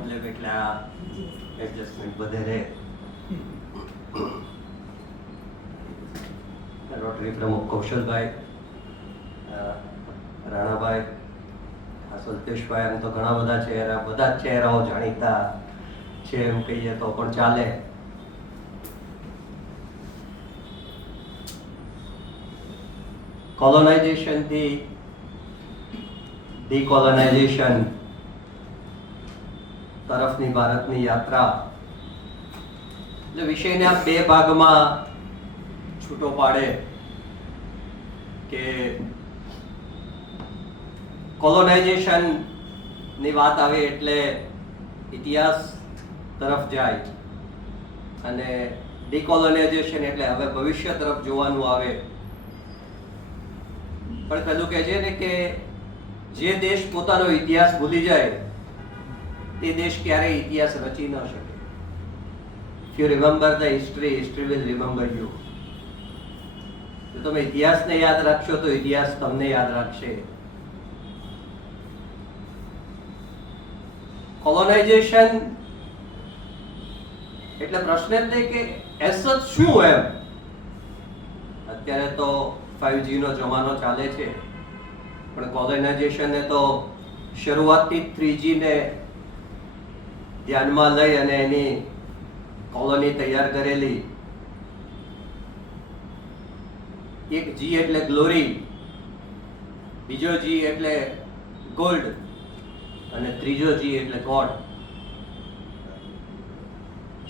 મતલબ એટલે આ એડજસ્ટમેન્ટ બધે રહે. રોટરી પ્રમુખ કૌશલભાઈ, રાણાભાઈ, સંતોષભાઈ, એમ તો ઘણા બધા ચહેરા, બધા જ ચહેરાઓ જાણીતા છે એમ કહીએ તો પણ ચાલે. કોલોનાઇઝેશન થી ડીકોલોનાઇઝેશન તરફની ભારતની યાત્રા, એટલે વિષયને આ બે ભાગમાં છૂટો પાડે કે કોલોનાઇઝેશન ની વાત આવે એટલે ઇતિહાસ તરફ જાય અને ડીકોલોનાઇઝેશન એટલે હવે ભવિષ્ય તરફ જોવાનું આવે. પણ પેલું કહે છે ને કે જે દેશ પોતાનો ઇતિહાસ ભૂલી જાય તે દેશ ક્યારેય ઇતિહાસ રચી ન શકે. If you remember the history, history will remember you. જો તમે ઇતિહાસને યાદ રાખશો તો ઇતિહાસ તમને યાદ રાખશે. કોલોનાઇઝેશન એટલે પ્રશ્ન જ નહીં કે એસ શું એમ. અત્યારે તો 5G નો જમાનો ચાલે છે, પણ કોલોનાઇઝેશન ને તો શરૂઆતથી 3G ને ધ્યાનમાં લઈ અને એની કોલોની તૈયાર કરેલી. એક જી એટલે ગ્લોરી, બીજો જી એટલે ગોલ્ડ અને ત્રીજો જી એટલે ગોડ.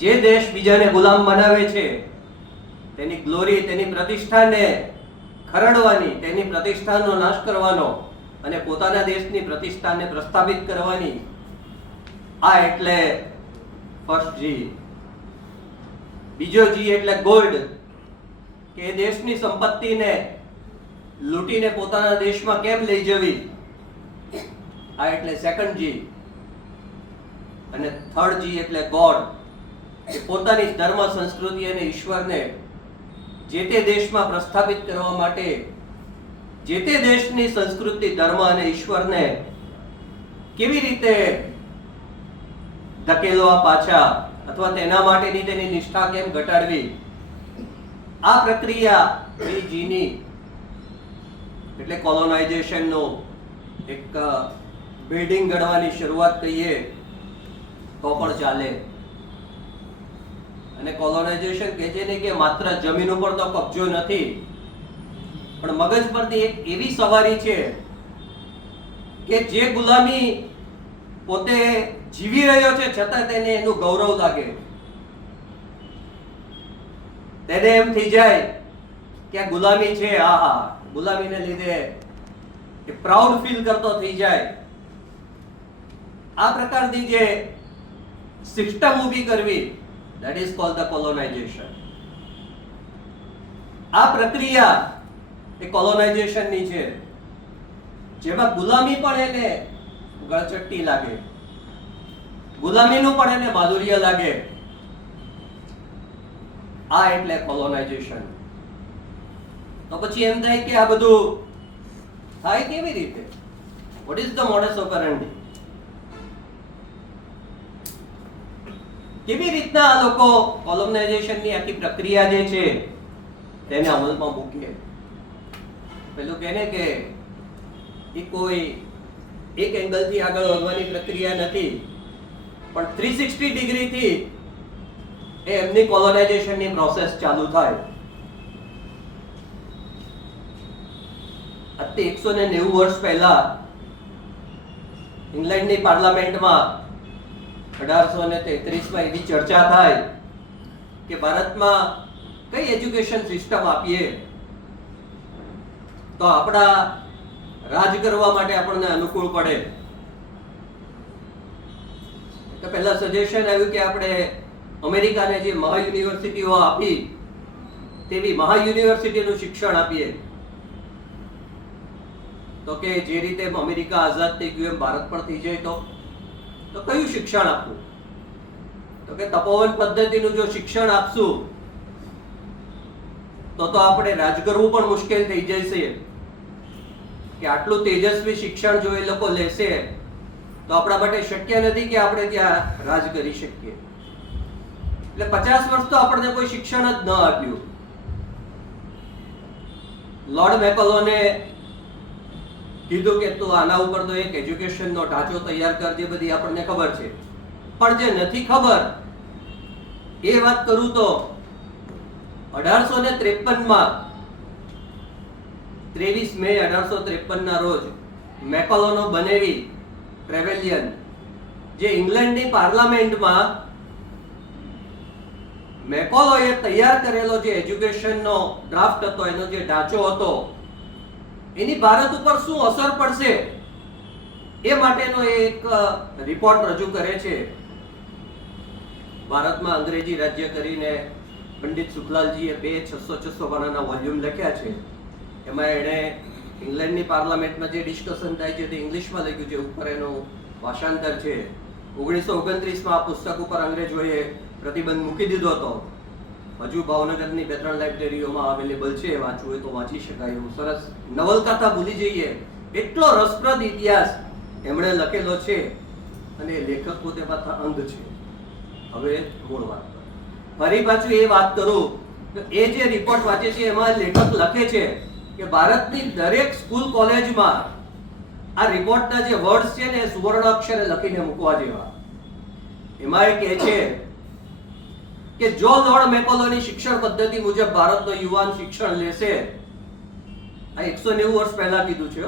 જે દેશ બીજાને ગુલામ બનાવે છે તેની ગ્લોરી, તેની પ્રતિષ્ઠાને ખરડવાની, તેની પ્રતિષ્ઠાનો નાશ કરવાનો અને પોતાના દેશની પ્રતિષ્ઠાને પ્રસ્થાપિત કરવાની, આ એટલે ફર્સ્ટ જી. બીજો જી એટલે ગોલ્ડ, કે દેશની સંપત્તિને લૂંટીને પોતાના દેશમાં કેમ લઈ જવી, આ એટલે સેકન્ડ જી. અને થર્ડ જી એટલે ગોડ, કે પોતાની ધર્મ, સંસ્કૃતિ અને ઈશ્વરને જે તે દેશમાં પ્રસ્થાપિત કરવા માટે જે તે દેશની સંસ્કૃતિ, ધર્મ અને ઈશ્વરને કેવી રીતે ધકેલવા પાછા અથવા તેના માટેની તેની નિષ્ઠા કેમ ઘટાડવી, આ પ્રક્રિયા જીની એટલે કોલોનાઇઝેશનનો એક બિલ્ડિંગ ગણવાની શરૂઆત કહીએ તો પણ ચાલે. અને કોલોનાઇઝેશન કહે છે ને કે માત્ર જમીન ઉપર તો કબજો નથી, પણ મગજ પરથી એક એવી સવારી છે કે જે ગુલામી પોતે જીવી રહ્યો છે છતાં તેને એનું ગૌરવ લાગે. તેને એમ થઈ જાય કે આ ગુલામી છે, આહા, ગુલામીને લીધે એ પ્રાઉડ ફીલ કરતો થઈ જાય. આ પ્રકારની જે સિસ્ટમ ઊભી કરવી, that is called the colonization. આ પ્રક્રિયા એ કોલોનાઇઝેશન ની છે, જેમાં ગુલામી પણ એને ગળચટ્ટી લાગે, ગુલામીનું પણ એને માધુર્ય લાગે. આ એટલે કોલોનાઇઝેશન. તો પછી એમ થાય કે આ બધું થાય કેવી રીતે? what is the modus operandi? કેવી રીતના આ લોકો કોલોનાઇઝેશનની આખી પ્રક્રિયા જે છે તેને અમલમાં મૂકે? પેલું કહે ને કે એ કોઈ એક એંગલથી આગળ વધવાની પ્રક્રિયા નથી, પણ 360 ડિગ્રીથી એ એમની કોલોનાઇઝેશનની પ્રોસેસ ચાલુ થાય. આજથી 190 વર્ષ પહેલા ઇંગ્લેન્ડની પાર્લામેન્ટમાં 1833માં એવી ચર્ચા થાય કે ભારતમાં કઈ એજ્યુકેશન સિસ્ટમ આપીએ તો આપણા રાજ કરવા માટે આપણને અનુકૂળ પડે. તો પહેલા સજેશન આવ્યું કે આપણે અમેરિકાને જે મહા યુનિવર્સિટીઓ આપી તેવી મહા યુનિવર્સિટીનું શિક્ષણ આપીએ. તો કે જે રીતે અમેરિકા આઝાદ થઈ ગયું એમ ભારત પણ થઈ જાય તો કયું શિક્ષણ આપવું? તો કે તપોવન પદ્ધતિનું જો શિક્ષણ આપશું તો આપણે રાજ કરવું પણ મુશ્કેલ થઈ જશે. કે આટલું તેજસ્વી શિક્ષણ જો એ લોકો લેશે તો આપણા માટે શક્ય નથી કે આપણે ત્યાં રાજ કરી શકીએ. એટલે 50 વર્ષ તો આપણને કોઈ શિક્ષણ જ ન આપ્યું. લોર્ડ મેકોલોને કીધું કે તું આના ઉપર તો એક એજ્યુકેશનનો ઢાંચો તૈયાર કર, જે બધી આપણને ખબર છે. પણ જે નથી ખબર એ વાત કરું તો 1853માં 23 મે 1853 ના રોજ મેકોલોનો બનેવી ટ્રેવેલિયન, જે ઇંગ્લેન્ડની પાર્લામેન્ટમાં મેકોલોએ તૈયાર કરેલો જે એજ્યુકેશનનો ડ્રાફ્ટ હતો, એનો જે ઢાંચો હતો, એની ભારત ઉપર શું અસર પડશે એ માટેનો એક રિપોર્ટ રજૂ કરે છે. ભારતમાં અંગ્રેજી રાજ્ય કરીને પંડિત સુખલાલજીએ 600 પાનાના વોલ્યુમ લખ્યા છે. એમાં એણે ઇંગ્લેન્ડની પાર્લામેન્ટમાં જે ડિસ્કશન થાય છે તે ઇંગ્લિશમાં લખ્યું છે, ઉપર એનું ભાષાંતર છે. 1929માં આ પુસ્તક ઉપર અંગ્રેજોએ પ્રતિબંધ મૂકી દીધો હતો. હજુ ભાવનગરની 2-3 લાઇબ્રેરીઓમાં અવેલેબલ છે, વાંચવું હોય તો વાંચી શકાય એવું સરસ નવલકથા. ભૂલી જઈએ એટલો રસપ્રદ ઇતિહાસ એમણે લખેલો છે, અને લેખક પોતે પાછા અંધ છે. હવે મૂળ વાત ફરી પાછું એ વાત કરું તો એ જે રિપોર્ટ વાંચે છે એમાં લેખક લખે છે કે ભારતની દરેક સ્કૂલ કોલેજમાં આ રિપોર્ટના જે વર્ડ્સ છે ને સુવર્ણ અક્ષરે લખીને મૂકવા જેવા. એમાં એ કહે છે કે જો લોર્ડ મેકોલોની શિક્ષણ પદ્ધતિ મુજબ ભારતનો યુવાન શિક્ષણ લેશે, આ 190 વર્ષ પહેલા કીધું છે,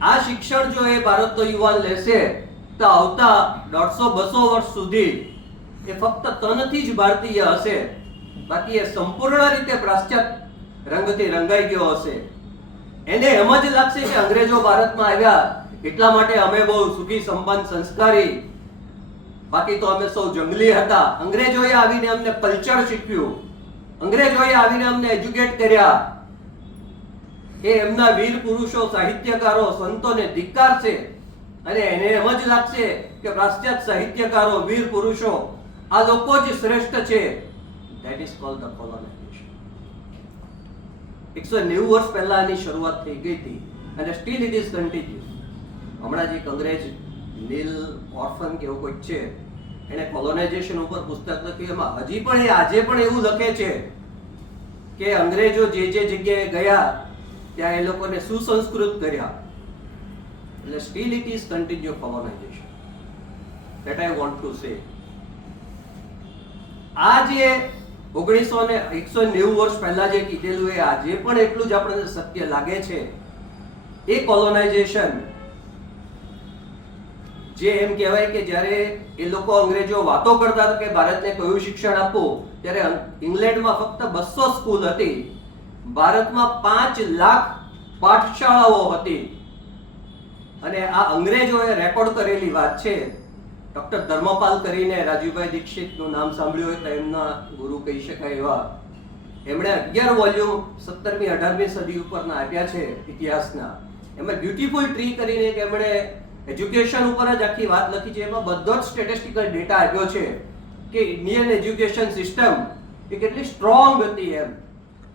આ શિક્ષણ જો એ ભારતનો યુવાન લેશે તો આવતા 150-200 વર્ષ સુધી એ ફક્ત તનથી જ ભારતીય હશે, બાકી એ સંપૂર્ણ રીતે પાશ્ચાત્ય રંગથી રંગાઈ ગયો હશે. એને એમ જ લાગશે કે અંગ્રેજો ભારતમાં આવ્યા એટલા માટે અમે બહુ સુખી સંપન્ન સંસ્કારી, બાકી તો અમે સૌ જંગલી હતા. અંગ્રેજોએ આવીને અમને કલ્ચર શીખ્યું, અંગ્રેજોએ આવીને અમને એજ્યુકેટ કર્યા. એ એમના વીર પુરુષો, સાહિત્યકારો, સંતોને ધિક્કારશે, અને એને એમ જ લાગશે કે પાશ્ચાત્ય સાહિત્યકારો, વીર પુરુષો, આ લોકો જ શ્રેષ્ઠ છે. That is called the colonization. 190 વર્ષ પહેલા આની શરૂઆત થઈ ગઈ હતી, અને સ્ટીલ ઇટ ઇઝ કન્ટિન્યુઅસ. હમણાં જ એક અંગ્રેજ નીલ ઓર્ફન કે એવું કોઈક છે, એને કોલોનાઇઝેશન ઉપર પુસ્તક લખ્યું. એમાં હજી પણ એ આજે પણ એવું લખે છે કે અંગ્રેજો જે જગ્યાએ ગયા ત્યાં એ લોકોને સુસંસ્કૃત કર્યા. એટલે still it is continue colonization. That I want to say. આ જે 190 વર્ષ પહેલા જે કીધેલું એ આજે પણ એટલું જ આપણને સત્ય લાગે છે. એ કોલોનાઇઝેશન જે એમ કહેવાય કે જ્યારે એ લોકો અંગ્રેજો વાતો કરતા હતા કે ભારતને કયું શિક્ષણ આપવું, ત્યારે ઇંગ્લેન્ડમાં ફક્ત 200 સ્કૂલ હતી, ભારતમાં 5 લાખ પાઠશાળાઓ હતી. અને આ અંગ્રેજોએ રેકોર્ડ કરેલી વાત છે. ડોક્ટર ધર્મપાલ કરીને, રાજુભાઈ દીક્ષિતનું નામ સાંભળ્યું હોય તો એમના ગુરુ કહી શકાય એવા, એમણે 11 વોલ્યુમ 17મી 18મી સદી ઉપરના આપ્યા છે ઇતિહાસના. એમાં બ્યુટીફુલ ટ્રી કરીને એક એમણે એજ્યુકેશન ઉપર જ આખી વાત લખી છે. એમાં બધો જ સ્ટેટિસ્ટિકલ ડેટા આપ્યો છે કે ઇન્ડિયન એજ્યુકેશન સિસ્ટમ એ કેટલી સ્ટ્રોંગ હતી એમ,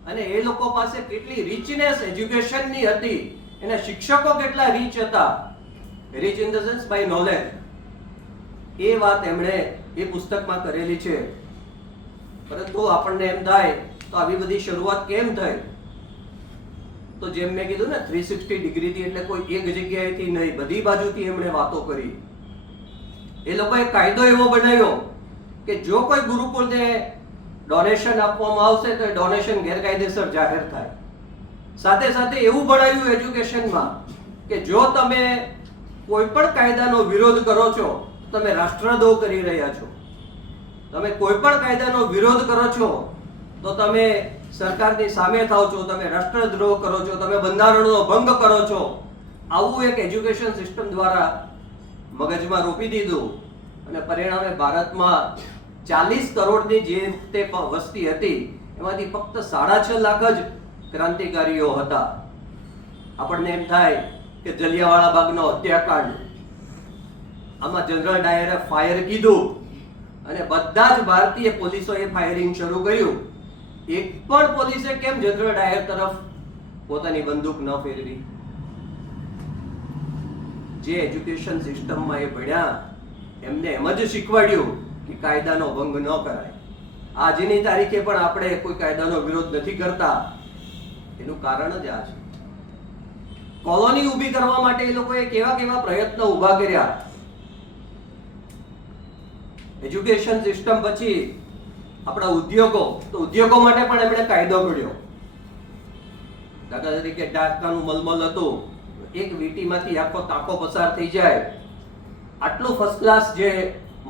અને એ લોકો પાસે કેટલી રિચનેસ એજ્યુકેશનની હતી, એના શિક્ષકો કેટલા રીચ હતા, rich in the sense by knowledge. એ વાત એમણે એ પુસ્તકમાં કરેલી છે. પરંતુ આપણને એમ થાય તો આવી બધી શરૂઆત કેમ થઈ? તો જેમ મેં કીધું ને 360 ડિગ્રીથી, એટલે કોઈ એક જગ્યાએથી નહીં, બધી બાજુથી એમણે વાતો કરી. એ લોકોએ કાયદો એવો બનાવ્યો કે જો કોઈ ગુરુકુળને ડોનેશન આપવામાં આવશે તો એ ડોનેશન ગેરકાયદેસર જાહેર થાય. સાથે સાથે એવું બનાવ્યું એજ્યુકેશનમાં કે જો તમે કોઈ પણ કાયદાનો વિરોધ કરો છો, તમે રાષ્ટ્રદ્રોહ કરી રહ્યા છો. તમે કોઈ પણ કાયદાનો વિરોધ કરો છો તો તમે સરકારની સામે થાવ છો, તમે રાષ્ટ્રદ્રોહ કરો છો, તમે બંધારણનો ભંગ કરો છો. આવું એક એજ્યુકેશન સિસ્ટમ દ્વારા મગજમાં રોપી દીધું, અને પરિણામે ભારતમાં 40 કરોડની જે તે વસ્તી હતી એમાંથી ફક્ત 6.5 લાખ જ ક્રાંતિકારીઓ હતા. આપણને એમ થાય કે જલિયાવાળા બાગનો હત્યાકાંડ, આમાં જનરલ ડાયરે ફાયર કીધું અને બધા જ ભારતીય પોલીસોએ ફાયરિંગ શરૂ કર્યું. એક પણ પોલીસે કેમ જનરલ ડાયર તરફ પોતાની બંદૂક ન ફેરવી? જે એજ્યુકેશન સિસ્ટમમાં એ ભણ્યા એમને એમ જ શીખવાડ્યું કે કાયદાનો ભંગ ન કરાય. આજની તારીખે પણ આપણે કોઈ કાયદાનો વિરોધ નથી કરતા, એનું કારણ જ આ છે. કોલોની ઊભી કરવા માટે એ લોકોએ કેવા કેવા પ્રયત્નો ઊભા કર્યા. એજ્યુકેશન સિસ્ટમ પછી આપણા ઉદ્યોગો, તો ઉદ્યોગો માટે પણ એમણે કાયદો ઘડ્યો. દાખલા તરીકે ડાકાનું મલમલ હતું, એક વીટીમાંથી આખો ટાંકો પસાર થઈ જાય, આટલું ફર્સ્ટ ક્લાસ જે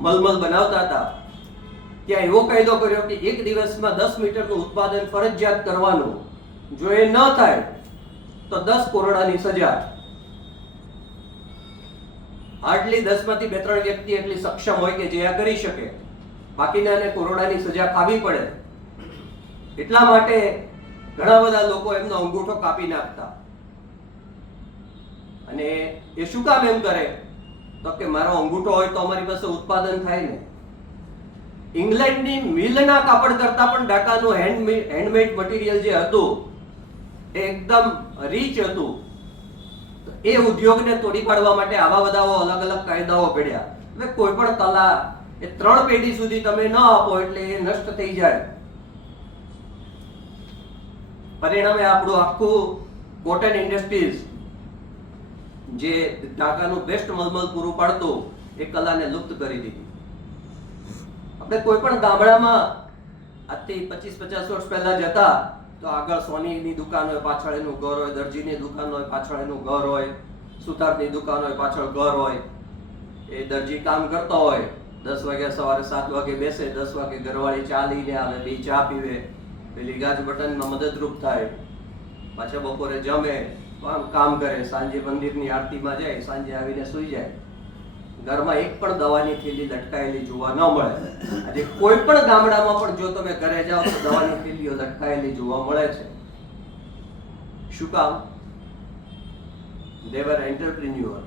મલમલ બનાવતા હતા, ત્યાં એવો કાયદો કર્યો કે એક દિવસમાં 10 મીટરનું ઉત્પાદન ફરજિયાત કરવાનું. જો એ ન થાય તો 10 કોરોડાની સજા. હાર્ડલી 10 માંથી 2-3 વ્યક્તિ એટલી સક્ષમ હોય કે જે આ કરી શકે, બાકીનાને કોરોડાની સજા ખાવી પડે. એટલા માટે ઘણા બધા લોકો એમનો અંગૂઠો કાપી નાખતા. અને એ શું કામ એમ કરે? તો કે મારો અંગૂઠો હોય તો અમારી પાસે ઉત્પાદન થાય ને. ઇંગ્લેન્ડની મિલના કાપડ કરતા પણ ઢાકાનું હેન્ડમેડ મટીરિયલ જે હતું એ એકદમ રીચ હતું. એ ઉદ્યોગને તોડી પાડવા માટે આવા બધા અલગ અલગ કાયદાઓ ઘડ્યા. એટલે કોઈ પણ કલા એ 3 પેઢી સુધી તમે ન આપો એટલે એ નષ્ટ થઈ જાય. પરિણામે આપણું આખું કોટન ઇન્ડસ્ટ્રીઝ જે ઢાકાનું બેસ્ટ મલમલ પૂરું પાડતું એ કલાને લુપ્ત કરી દીધી. આપણે કોઈ પણ ગામડામાં આજથી 25-50 વર્ષ પહેલા જતા તો આગળ સોનીની દુકાન હોય, પાછળ એનું ઘર હોય, દરજીની દુકાન હોય, પાછળ એનું ઘર હોય, સુતારની દુકાન હોય, પાછળ ઘર હોય. એ દરજી કામ કરતો હોય, 10 વાગે સવારે 7 વાગે બેસે, 10 વાગે ઘરવાળી ચા લઈને આવે, બે ચા પીવે, પેલી ગાજ બટનમાં મદદરૂપ થાય, પાછા બપોરે જમે, કામ કરે, સાંજે મંદિરની આરતીમાં જાય, સાંજે આવીને સૂઈ જાય. ઘરમાં એક પણ દવાની થેલી લટકાયેલી જોવા ન મળે. આજે કોઈ પણ ગામડામાં પણ જો તમે ઘરે જાઓ તો દવાની થેલીઓ લટકાયેલી જોવા મળે છે. શું કામ? they were entrepreneur.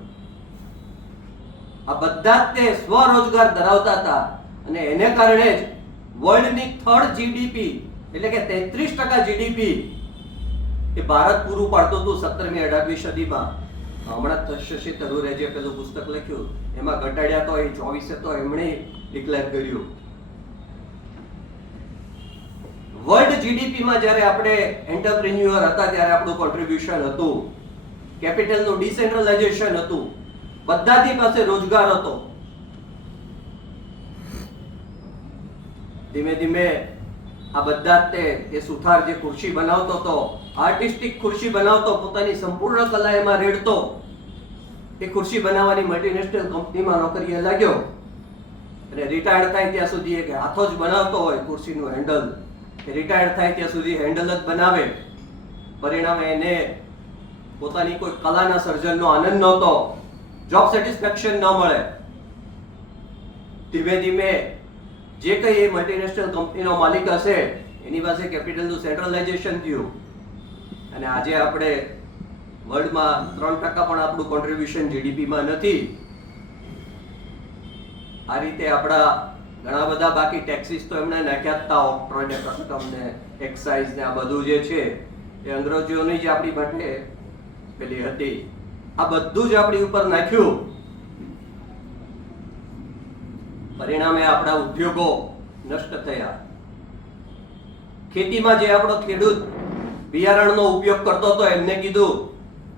આ બધા જ તે સ્વરોજગાર ધરાવતા હતા અને એને કારણે જ વર્લ્ડની 3rd જીડીપી એટલે કે 33% જીડીપી એ ભારત પૂરું પાડતું હતું 17મી 18મી સદીમાં. હમણાં શશી તરૂરે જે પેલું પુસ્તક લખ્યું એમાં ઘટાડ્યા તો એ 24 તો એમણે ડિક્લેર કર્યું. વર્લ્ડ જીડીપીમાં જ્યારે આપણે એન્ટરપ્રેન્યુઅર હતા ત્યારે આપણું કોન્ટ્રીબ્યુશન હતું, કેપિટલનું ડિસેન્ટ્રલાઇઝેશન હતું, બધાની પાસે રોજગાર હતો. ધીમે ધીમે આ બધા તે એ સુથાર જે ખુરશી બનાવતો હતો, આર્ટિસ્ટિક ખુરશી બનાવતો, પોતાની સંપૂર્ણ કલા એમાં રેડતો, એ ખુરશી બનાવવાની મલ્ટીનેશનલ કંપનીમાં નોકરીએ લાગ્યો અને રિટાયર્ડ થાય ત્યાં સુધી એક હાથો જ બનાવતો હોય ખુરશીનું હેન્ડલ, એ રિટાયર્ડ થાય ત્યાં સુધી હેન્ડલ જ બનાવે. પરિણામે એને પોતાની કોઈ કલાના સર્જનનો આનંદ નહોતો, જોબ સેટિસ્ફેક્શન ન મળે. ધીમે ધીમે જે કંઈ એ મલ્ટીનેશનલ કંપનીનો માલિક હશે એની પાસે કેપિટલનું સેન્ટ્રલાઇઝેશન થયું અને આજે આપણે વર્લ્ડમાં 3% પણ આપણું કોન્ટ્રીબ્યુશન જીડીપીમાં નથી. આ રીતે આપણા ઘણા બધા બાકી ટેક્સીસ તો એમણે નાખ્યા હતા, ઓક્ટ્રોય ને કસ્ટમ ને એક્સાઇઝ ને આ બધું જે છે એ અંગ્રેજોની જ આપણી માટે પેલી હતી. આ બધું જ આપણી ઉપર નાખ્યું. પરિણામે આપણા ઉદ્યોગો નષ્ટ થયા. ખેતીમાં જે આપણો ખેડૂત બિયારણનો ઉપયોગ કરતો હતો એમને કીધું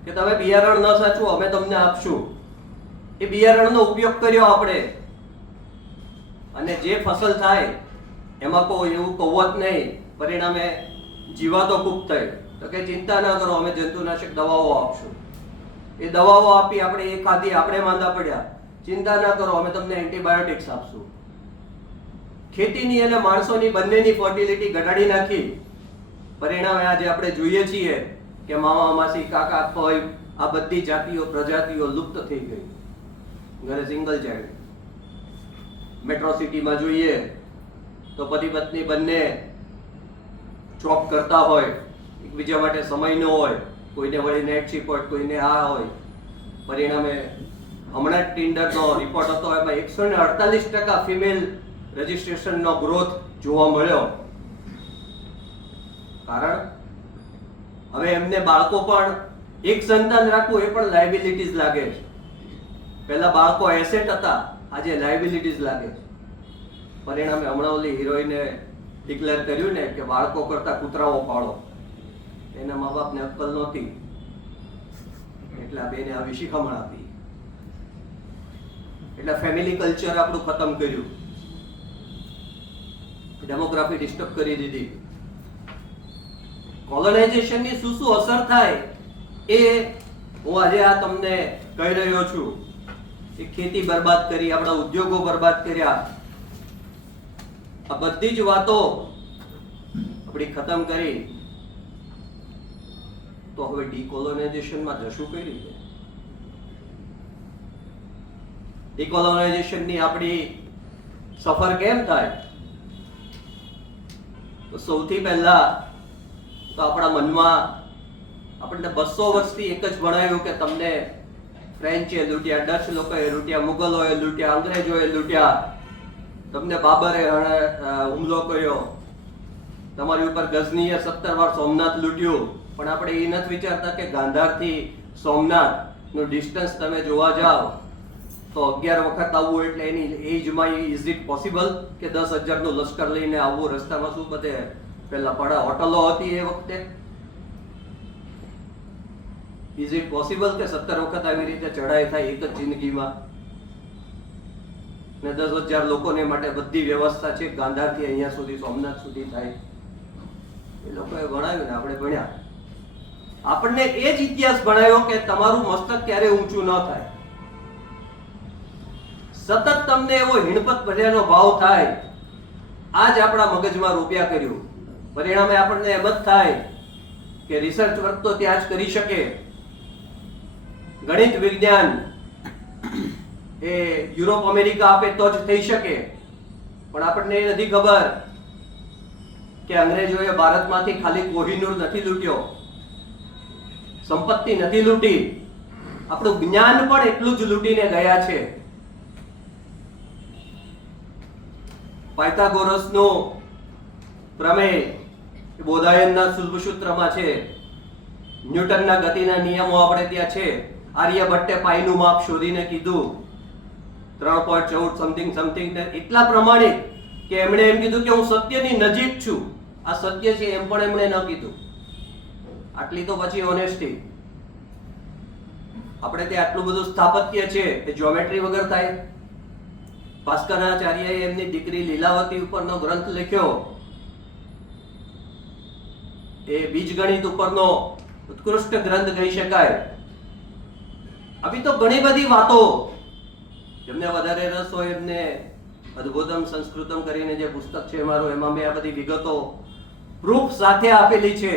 કે તમે બિયારણ ન સાચવો અમે તમને આપશું. એ બિયારણનો ઉપયોગ કર્યો આપણે અને જે ફસલ થાય એમાં કોઈ એવું કવત નહીં. પરિણામે જીવાતો ખૂબ થઈ. તો કે ચિંતા ના કરો અમે જંતુનાશક દવાઓ આપશું. એ દવાઓ આપી આપણે એ ખાધી, આપણે માંદા પડ્યા. ચિંતા ના કરો અમે તમને એન્ટીબાયોટિક્સ આપશું. ખેતીની અને માણસોની બંનેની ફર્ટિલિટી ઘટાડી નાખી. પરિણામે આજે આપણે જોઈએ છીએ કે મામા માસી કાકા ફોઈ આ બધી જાતિઓ પ્રજાતિઓ લુપ્ત થઈ ગઈ. ઘરે સિંગલ ચાઇલ્ડ. મેટ્રો સિટીમાં જોઈએ તો પતિ પત્ની બંને જોબ કરતા હોય, એકબીજા માટે સમય ન હોય, કોઈને વળી નેટ શિપ હોય, કોઈને આ હોય. પરિણામે હમણાં ટિન્ડરનો રિપોર્ટ હતો એમાં 148% ફિમેલ રજિસ્ટ્રેશનનો ગ્રોથ જોવા મળ્યો. કારણ હવે એમને બાળકો પણ એક સંતાન રાખવું એ પણ લાયબિલિટીઝ લાગે છે. પહેલા બાળકો એસેટ હતા, આજે લાયબિલિટીઝ લાગે છે. પરિણામે હમણાં ઓલી હિરોઈને ડિક્લેર કર્યું ને કે બાળકો કરતા કૂતરાઓ પાળો. એના મા બાપને અક્કલ નહોતી એટલે આ બેને આવી શિખામણ આપી. એટલે ફેમિલી કલ્ચર આપણું ખતમ કર્યું, ડેમોગ્રાફી ડિસ્ટર્બ કરી દીધી. કોલોનાઇઝેશનની શું શું અસર થાય એ હું આજે આ તમને કહી રહ્યો છું. એ ખેતી બરબાદ કરી, આપણા ઉદ્યોગો બરબાદ કર્યા, આ બધી જ વાતો આપણી ખતમ કરી. તો હવે ડીકોલોનાઇઝેશનમાં જશું કઈ રીતે? ડીકોલોનાઇઝેશનની આપણી સફર કેમ થાય? તો સૌથી પહેલા તો આપણા મનમાં આપણને 200 વર્ષથી એક જ ભણાવ્યું કે તમને ફ્રેન્ચે લૂંટ્યા, ડચ લોકોએ લૂંટ્યા, મુગલોએ લૂંટ્યા, અંગ્રેજોએ લૂંટ્યા, તમને બાબરે હુમલો કર્યો, તમારી ઉપર ગઝનીએ 17 વાર સોમનાથ લૂંટ્યું. પણ આપણે એ નથી વિચારતા કે ગાંધારથી સોમનાથ નું ડિસ્ટન્સ તમે જોવા જાઓ તો 11 વખત આવવું એટલે એની એજમાં ઇઝ ઇટ પોસિબલ કે 10,000 નું લશ્કર લઈને આવવું? રસ્તામાં શું બધે પેલા પડા હોટલો હતી એ વખતે? ઇઝ ઇટ પોસિબલ કે 17 વખત આવી રીતે ચઢાઈ થાય એક જ જિંદગીમાં? ને 10,000 લોકોને માટે બધી વ્યવસ્થા છે ગાંધારથી અહીંયા સુધી સોમનાથ સુધી થાય. એ લોકોએ ભણાવ્યું ને આપણે ભણ્યા. આપણને એ જ ઇતિહાસ ભણાવ્યો કે તમારું મસ્તક ક્યારે ઊંચું ન થાય. સતત તમને એવો હિણપત ભર્યાનો ભાવ થાય. આજ આપણા મગજમાં રૂપિયા કર્યું. પરિણામે આપણને એમ જ થાય કે રિસર્ચ વર્ક તો ત્યાં જ કરી શકે, ગણિત વિજ્ઞાન એ યુરોપ અમેરિકા આપે તો જ થઈ શકે. પણ આપણને એ નથી ખબર કે અંગ્રેજોએ ભારતમાંથી ખાલી કોહિનૂર નથી લૂંટ્યો, સંપત્તિ નથી લૂંટી, આપણું જ્ઞાન પણ એટલું જ લૂંટીને ગયા છે. પાયથાગોરસનો પ્રમેય બોધાયનના શુલ્બસૂત્રમાં છે, ન્યૂટનના ગતિના નિયમો આપણે ત્યાં છે, આર્યભટ્ટે પાઈનું માપ શોધીને કીધું 3.14 સમથિંગ ને એટલા પ્રમાણિક કે એમણે એમ કીધું કે હું સત્યની નજીક છું. આ સત્ય છે એમ પણ એમણે ન કીધું. આટલી તો પછી ઓનેસ્ટી. આપણે ત્યાં આટલું બધું સ્થાપત્ય છે એ જ્યોમેટ્રી વગર થાય? ભાસ્કરાચાર્યએ એમની દીકરી લીલાવતી ઉપરનો ગ્રંથ લખ્યો, એ બીજગણિત ઉપરનો ઉત્કૃષ્ટ ગ્રંથ કહી શકાય. આવી તો ઘણી બધી વાતો, જેમને વધારે રસ હોય એમને અદ્ભુતમ સંસ્કૃતમ કરીને જે પુસ્તક છે મારું, એમાં મેં આ બધી વિગતો પ્રૂફ સાથે આપેલી છે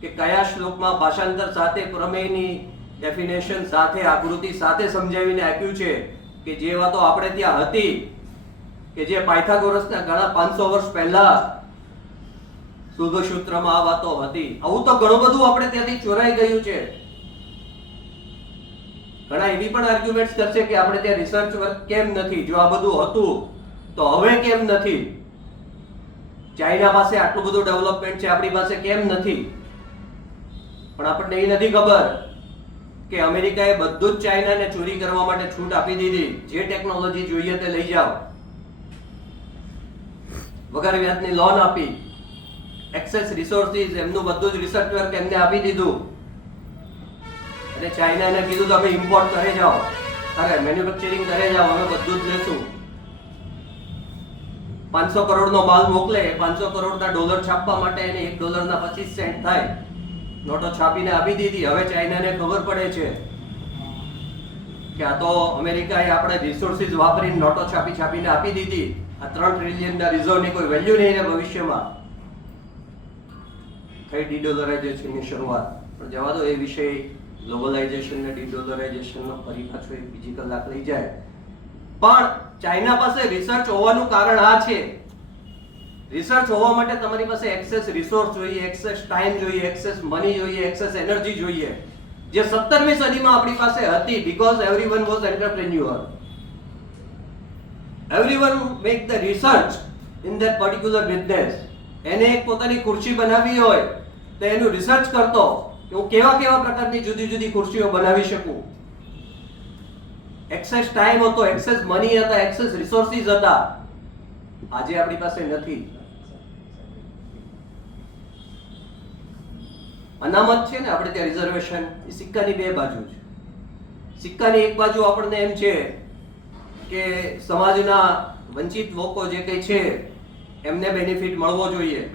કે કયા શ્લોકમાં ભાષાંતર સાથે, પ્રમેયની ડેફિનેશન સાથે, આકૃતિ સાથે સમજાવીને આપ્યું છે કે જે વાતો આપણે ત્યાં હતી, કે જે પાયથાગોરસના ઘણા 500 વર્ષ પહેલા શુલ્બસૂત્રમાં આ વાતો હતી. આવું તો ઘણું બધું આપણે ત્યાંથી ચોરાઈ ગયું છે. ઘણા એવી પણ આર્ગ્યુમેન્ટ્સ કરશે કે આપણે ત્યાં રિસર્ચ વર્ક કેમ નથી? જો આ બધું હતું તો હવે કેમ નથી? ચાઇના પાસે આટલું બધું ડેવલપમેન્ટ છે, આપણી પાસે કેમ નથી? પણ આપણને એ નથી ખબર કે અમેરિકાએ બધું જ ચાઇનાને ચોરી કરવા માટે છૂટ આપી દીધી. જે ટેકનોલોજી જોઈએ તે લઈ જાઓ, વગર વ્યાજની લોન આપી, એક્સેસ રિસોર્સિસ એમનું બધું જ રિસર્ચ વર્ક એમને આપી દીધું. અને ચાઇનાને કીધું તમે ઇમ્પોર્ટ કરે જાઓ, અરે મેન્યુફેક્ચરિંગ કરે જાઓ, અમે બધું જ લેશું. 500 કરોડનો માલ મોકલે, 500 કરોડના ડોલર છાપવા માટે એને $1 ના 25 સેન્ટ થાય. નોટો છાપીને આપી દીધી. હવે ચાઇનાને ખબર પડે છે કે આ તો અમેરિકાએ આપણે રિસોર્સિસ વાપરીને નોટો છાપીને આપી દીધી. આ 3 ટ્રિલિયનના રિઝર્વની કોઈ વેલ્યુ નહીં રહે ભવિષ્યમાં. થઈ ડીડોલરાઇઝેશનની શરૂઆત. પણ જવા દો એ વિષય, ગ્લોબલાઇઝેશન ને ડીડોલરાઇઝેશનનો ફરી પાછો એક બીજી કલાક લઈ જાય. પણ ચાઇના પાસે રિસર્ચ હોવાનું કારણ આ છે. રિસર્ચ હોવા માટે તમારી પાસે એક્સેસ રિસોર્સ જોઈએ, એક્સેસ ટાઈમ જોઈએ, એક્સેસ મની જોઈએ, એક્સેસ એનર્જી જોઈએ, જે 17મી સદીમાં આપણી પાસે હતી. Because everyone was entrepreneur, everyone make the research in that particular business. એને એક પોતાની ખુરશી બનાવવી હોય તો એનું રિસર્ચ કરતો કે હું કેવા કેવા પ્રકારની જુદી જુદી ખુરશીઓ બનાવી શકું. એક્સેસ ટાઈમ હતો, એક્સેસ મની હતા, એક્સેસ રિસોર્સિસ હતા. આજે આપણી પાસે નથી. અનામત છે ને આપણે ત્યાં રિઝર્વેશન, એ સિક્કાની બે બાજુ છે. સિક્કાની એક બાજુ આપણને એમ છે કે સમાજના વંચિત લોકો જે કંઈ છે એમને બેનિફિટ મળવો જોઈએ,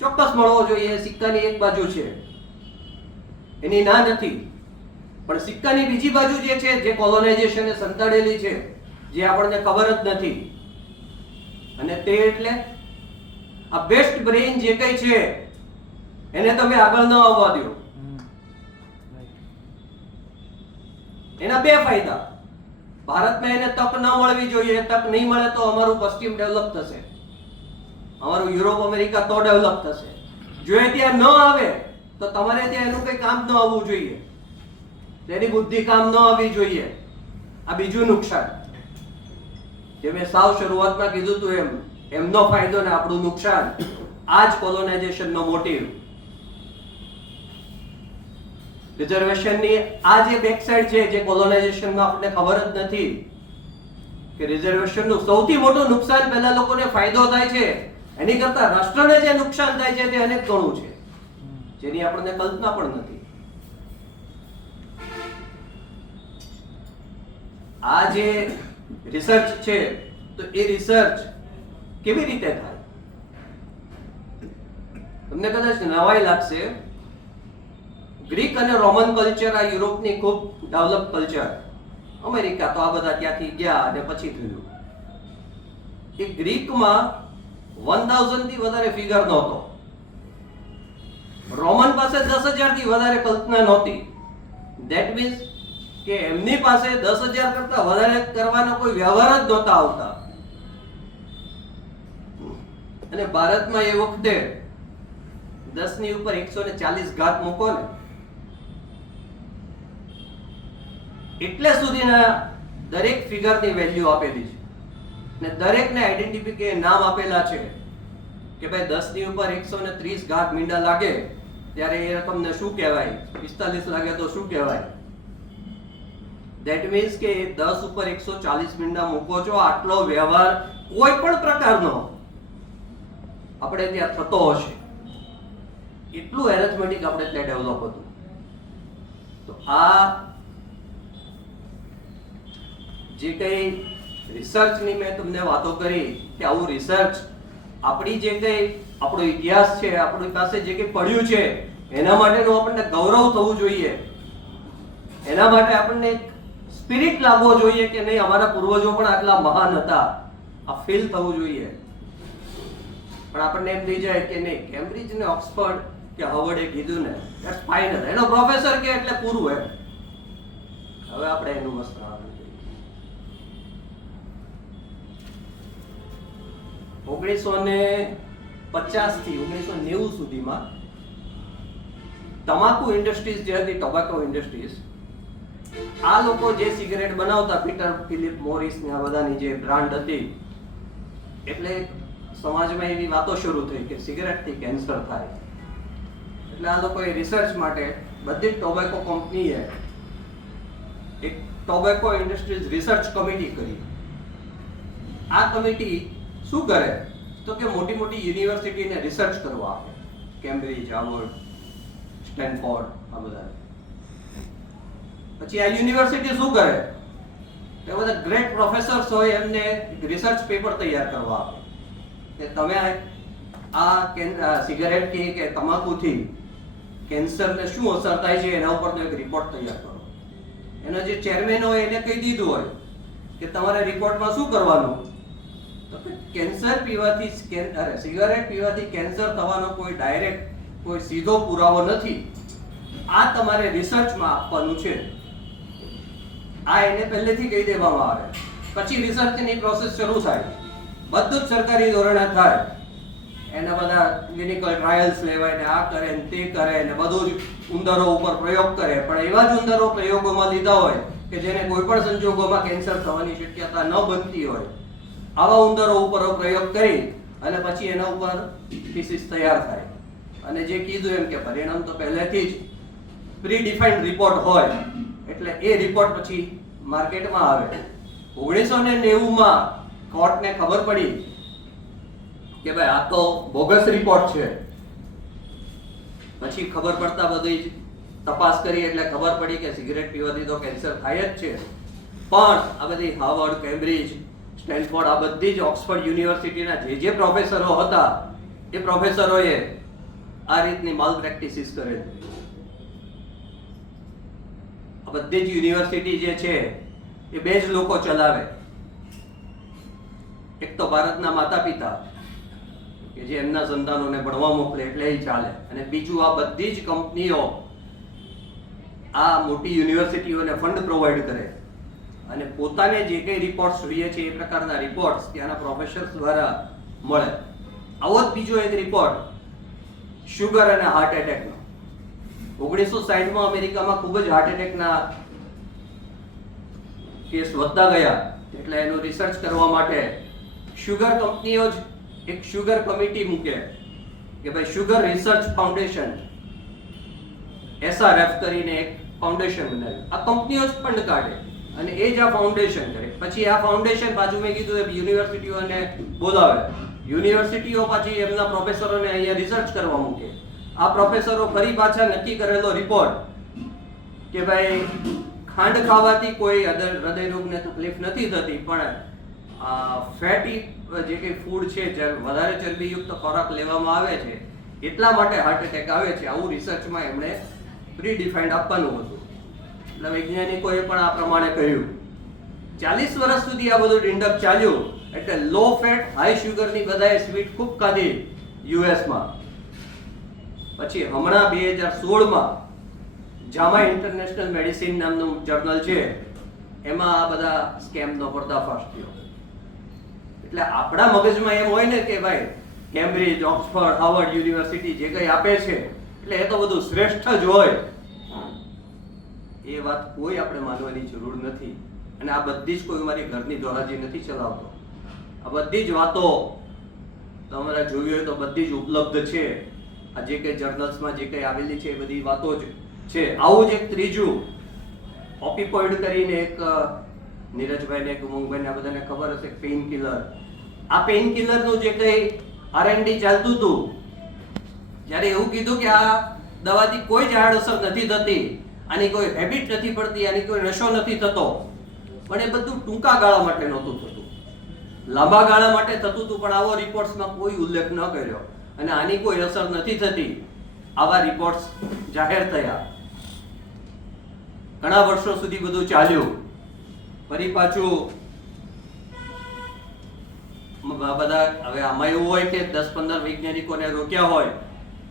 ચોક્કસ મળવો જોઈએ. સિક્કાની એક બાજુ છે, એની ના નથી. પણ સિક્કાની બીજી બાજુ જે છે, જે કોલોનાઇઝેશને સંતાડેલી છે, જે આપણને ખબર જ નથી, અને તે એટલે આ બેસ્ટ બ્રેઇન જે કંઈ છે એને તમે આગળ ન આવવા દો. એના બે ફાયદા. ભારતમાં એને તક ન મળવી જોઈએ. તક નહીં મળે તો અમારું પશ્ચિમ ડેવલપ થશે, અમારું યુરોપ અમેરિકા તો ડેવલપ થશે. જો એ ત્યાં ન આવે તો તમારે ત્યાં એનું કંઈ કામ ન આવવું જોઈએ, તેની બુદ્ધિ કામ ન આવવી જોઈએ. આ બીજું નુકસાન, જે મેં સાવ શરૂઆતમાં કીધું હતું એમ, એમનો ફાયદો ને આપણું નુકસાન. આ જ કોલોનાઇઝેશનનો મોટિવ. રિઝર્વેશનની આ જે બેક સાઈડ છે, જે કોલોનાઇઝેશનમાં આપણને ખબર જ નથી કે રિઝર્વેશનનું સૌથી મોટું નુકસાન પહેલા લોકોને ફાયદો થાય છે, એની કરતા રાષ્ટ્રને જે નુકસાન થાય છે તે અનેક ગણું છે, જેની આપણને કલ્પના પણ નથી. આ જે રિસર્ચ છે, તો એ રિસર્ચ કેવી રીતે થાય? તમને કદાચ નવાઈ લાગશે. ગ્રીક અને રોમન કલ્ચર, આ યુરોપની ખૂબ ડેવલપ કલ્ચર. અમેરિકા તો આ બધા ત્યાંથી ગયા અને પછી થયું. એ ગ્રીકમાં 1000 થી વધારે ફિગર નહોતો. રોમન પાસે 10,000 થી વધારે કલ્પના નહોતી. ધેટ મીન્સ કે એમની પાસે 10,000 કરતા વધારે કરવાનો કોઈ વ્યવહાર જ નહોતા આવતા. અને ભારતમાં એ વખતે 10 ની ઉપર 140 ઘાત મૂકો ને એટલે સુધીના દરેક ફિગરની વેલ્યુ આપેલી છે, ને દરેકને આઈડેન્ટિફિકેશન નામ આપેલા છે કે ભાઈ 10 ની ઉપર 130 ઘાત મીંડા લાગે ત્યારે એ રકમને શું કહેવાય, 45 લાગે તો શું કહેવાય. ધેટ મીન્સ કે 10 ઉપર 140 મીંડા મૂકો છો, આટલો વ્યવહાર કોઈ પણ પ્રકારનો આપણે ત્યાં થતો હશે. એટલું એરેથમેટિક આપણે ત્યાં ડેવલપ હતું. તો આ જે કંઈ રિસર્ચની મેં તમને વાતો કરી કે આવું રિસર્ચ આપણી જે કંઈ આપણો ઇતિહાસ છે, આપણી પાસે જે કંઈ પડ્યું છે, એના માટેનું આપણને ગૌરવ થવું જોઈએ. એના માટે આપણને એક સ્પિરિટ લાવવો જોઈએ કે નહીં, અમારા પૂર્વજો પણ આટલા મહાન હતા. આ ફીલ થવું જોઈએ. પણ આપણને એમ થઈ જાય કે નહીં, કેમ્બ્રિજ ને ઓક્સફર્ડ કે હાર્વર્ડે કીધું ને, ધેટ્સ ફાઇનલ, એનો પ્રોફેસર કે એટલે પૂરું. એમ હવે આપણે એનું વસ્ત્ર આપવું જોઈએ. 1950 થી 1990 સુધીમાં તમાકુ ઇન્ડસ્ટ્રીઝ જે હતી, ટોબેકો ઇન્ડસ્ટ્રીઝ, આ લોકો જે સિગરેટ બનાવતા, પીટર ફિલિપ મોરિસ ને આ બધાની જે બ્રાન્ડ હતી, એટલે સમાજમાં એવી વાતો શરૂ થઈ કે સિગરેટથી કેન્સર થાય. એટલે આ લોકોએ રિસર્ચ માટે બધી જ ટોબેકો કંપનીએ એક ટોબેકો ઇન્ડસ્ટ્રીઝ રિસર્ચ કમિટી કરી. આ કમિટી શું કરે તો કે મોટી મોટી યુનિવર્સિટીને રિસર્ચ કરવા આપે, કેમ્બ્રિજ, હાર્વર્ડ, સ્ટેનફોર્ડ, આ બધા. પછી આ યુનિવર્સિટી શું કરે કે બધા ગ્રેટ પ્રોફેસર્સ હોય એમને રિસર્ચ પેપર તૈયાર કરવા આપે કે તમે આ સિગરેટથી કે તમાકુથી કેન્સરને શું અસર થાય છે એના ઉપર એક રિપોર્ટ તૈયાર કરો. એનો જે ચેરમેન હોય એને કહી દીધું હોય કે તમારે રિપોર્ટમાં શું કરવાનું, તો કે કેન્સર પીવાથી, સિગરેટ પીવાથી કેન્સર થવાનો કોઈ ડાયરેક્ટ, કોઈ સીધો પુરાવો નથી. આ તમારે રિસર્ચમાં આપવાનું છે. આ એને પહેલેથી કહી દેવામાં આવે. પછી રિસર્ચની પ્રોસેસ શરૂ થાય. બધું જ સરકારી ધોરણે થાય. એના બધા ક્લિનિકલ ટ્રાયલ્સ લેવાય ને આ કરે ને તે કરે ને બધું જ ઉંદરો ઉપર પ્રયોગ કરે. પણ એવા જ ઉંદરો પ્રયોગોમાં લીધા હોય કે જેને કોઈ પણ સંજોગોમાં કેન્સર થવાની શક્યતા ન બનતી હોય. આવા ઉંદરો ઉપર પ્રયોગ કરી અને પછી એના ઉપર થીસીસ તૈયાર થાય. અને જે કીધું એમ કે પરિણામ તો પહેલેથી જ પ્રી ડિફાઇન્ડ રિપોર્ટ હોય, એટલે એ રિપોર્ટ પછી માર્કેટમાં આવે. 1990માં કોર્ટને ખબર પડી કે ભાઈ આ તો બોગસ રિપોર્ટ છે. પછી ખબર પડતા બધી તપાસ કરી એટલે ખબર પડી કે સિગરેટ પીવાથી તો કેન્સર થાય જ છે. પણ આ બધી હાર્વર્ડ, કેમ્બ્રિજ, સ્ટેનફોર્ડ, આ બધી જ ઓક્સફર્ડ યુનિવર્સિટીના જે પ્રોફેસરો હતા એ પ્રોફેસરોએ આ રીતની માલ પ્રેક્ટિસિસ કરેલી. આ બધી જ યુનિવર્સિટી જે છે એ બે જ લોકો ચલાવે. એક તો ભારતના માતા પિતા કે જે એમના સંતાનોને ભણવા મોકલે એટલે એ ચાલે, અને બીજું આ બધી જ કંપનીઓ આ મોટી યુનિવર્સિટીઓને ફંડ પ્રોવાઈડ કરે અને પોતાને જે કંઈ રિપોર્ટ્સ જોઈએ છે એ પ્રકારના રિપોર્ટ્સ ત્યાંના પ્રોફેસર્સ દ્વારા મળે. આવો જ બીજો એક રિપોર્ટ શુગર અને હાર્ટ એટેકનો. 1960માં અમેરિકામાં ખૂબ જ હાર્ટ એટેકના કેસ વધતા ગયા, એટલે એનું રિસર્ચ કરવા માટે શુગર કંપનીઓ જ એક શુગર કમિટી મૂકે કે ભાઈ શુગર રિસર્ચ ફાઉન્ડેશન, SRF કરીને એક ફાઉન્ડેશન બનાવ્યું. આ કંપનીઓ જ ફંડ કાઢે અને એ જ આ ફાઉન્ડેશન કરે. પછી આ ફાઉન્ડેશન પાછું મેં કીધું એ યુનિવર્સિટીઓને બોલાવે. યુનિવર્સિટીઓ પાછી એમના પ્રોફેસરોને અહીંયા રિસર્ચ કરવા મૂકે. આ પ્રોફેસરો ફરી પાછા નક્કી કરેલો રિપોર્ટ કે ભાઈ ખાંડ ખાવાથી કોઈ હૃદય રોગને તકલીફ નથી થતી, પણ ફેટી જે કંઈ ફૂડ છે, જે વધારે ચરબીયુક્ત ખોરાક લેવામાં આવે છે એટલા માટે હાર્ટ એટેક આવે છે. આવું રિસર્ચમાં એમણે પ્રીડિફાઇન્ડ આપવાનું હતું. એટલે વૈજ્ઞાનિકોએ પણ આ પ્રમાણે કહ્યું. 40 વર્ષ સુધી આ બધું ડિંડક ચાલ્યું. એટલે લો ફેટ, હાઈ શુગરની બધાએ સ્વીટ ખૂબ ખાધી યુએસમાં. પછી હમણાં 2016માં જામા ઇન્ટરનેશનલ મેડિસિન નામનું જર્નલ છે, એમાં આ બધા સ્કેમનો પર્દાફાશ થયો. એટલે આપણા મગજમાં એમ હોય ને કે ભાઈ કેમ્બ્રિજ, ઓક્સફર્ડ, હાર્વર્ડ યુનિવર્સિટી જે કંઈ આપે છે એટલે એ તો બધું શ્રેષ્ઠ જ હોય. એ વાત કોઈ આપણે માનવાની જરૂર નથી. અને આ બધી જ કોઈ મારી ઘરની ધોરાજી નથી ચલાવતો. આ બધી જ વાતો તમારે જોવી હોય તો બધી જ ઉપલબ્ધ છે. આ જે કંઈ જર્નલ્સમાં જે કંઈ આવેલી છે એ બધી વાતો જ છે. આવું જ એક ત્રીજું ઓપિયોઇડ કરીને એક નીરજભાઈને, ઉમંગભાઈને આ બધાને ખબર હશે, પેઇન કિલર. આ પેઇન કિલરનું જે કંઈ R&D ચાલતું હતું, જ્યારે એવું કીધું કે આ દવાથી કોઈ જ આડઅસર નથી થતી, આની કોઈ હેબિટ નથી પડતી, આની કોઈ નશો નથી થતો, પણ એ બધું ટૂંકા ગાળા માટે નહોતું થતું, લાંબા ગાળા માટે થતું હતું. પણ આવો રિપોર્ટ્સમાં કોઈ ઉલ્લેખ ન કર્યો અને આની કોઈ અસર નથી થતી. આવા રિપોર્ટ્સ જાહેર થયા. ઘણા વર્ષો સુધી બધું ચાલ્યું. ફરી પાછું બધા, હવે આમાં એવું હોય કે 10-15 વૈજ્ઞાનિકોને રોક્યા હોય,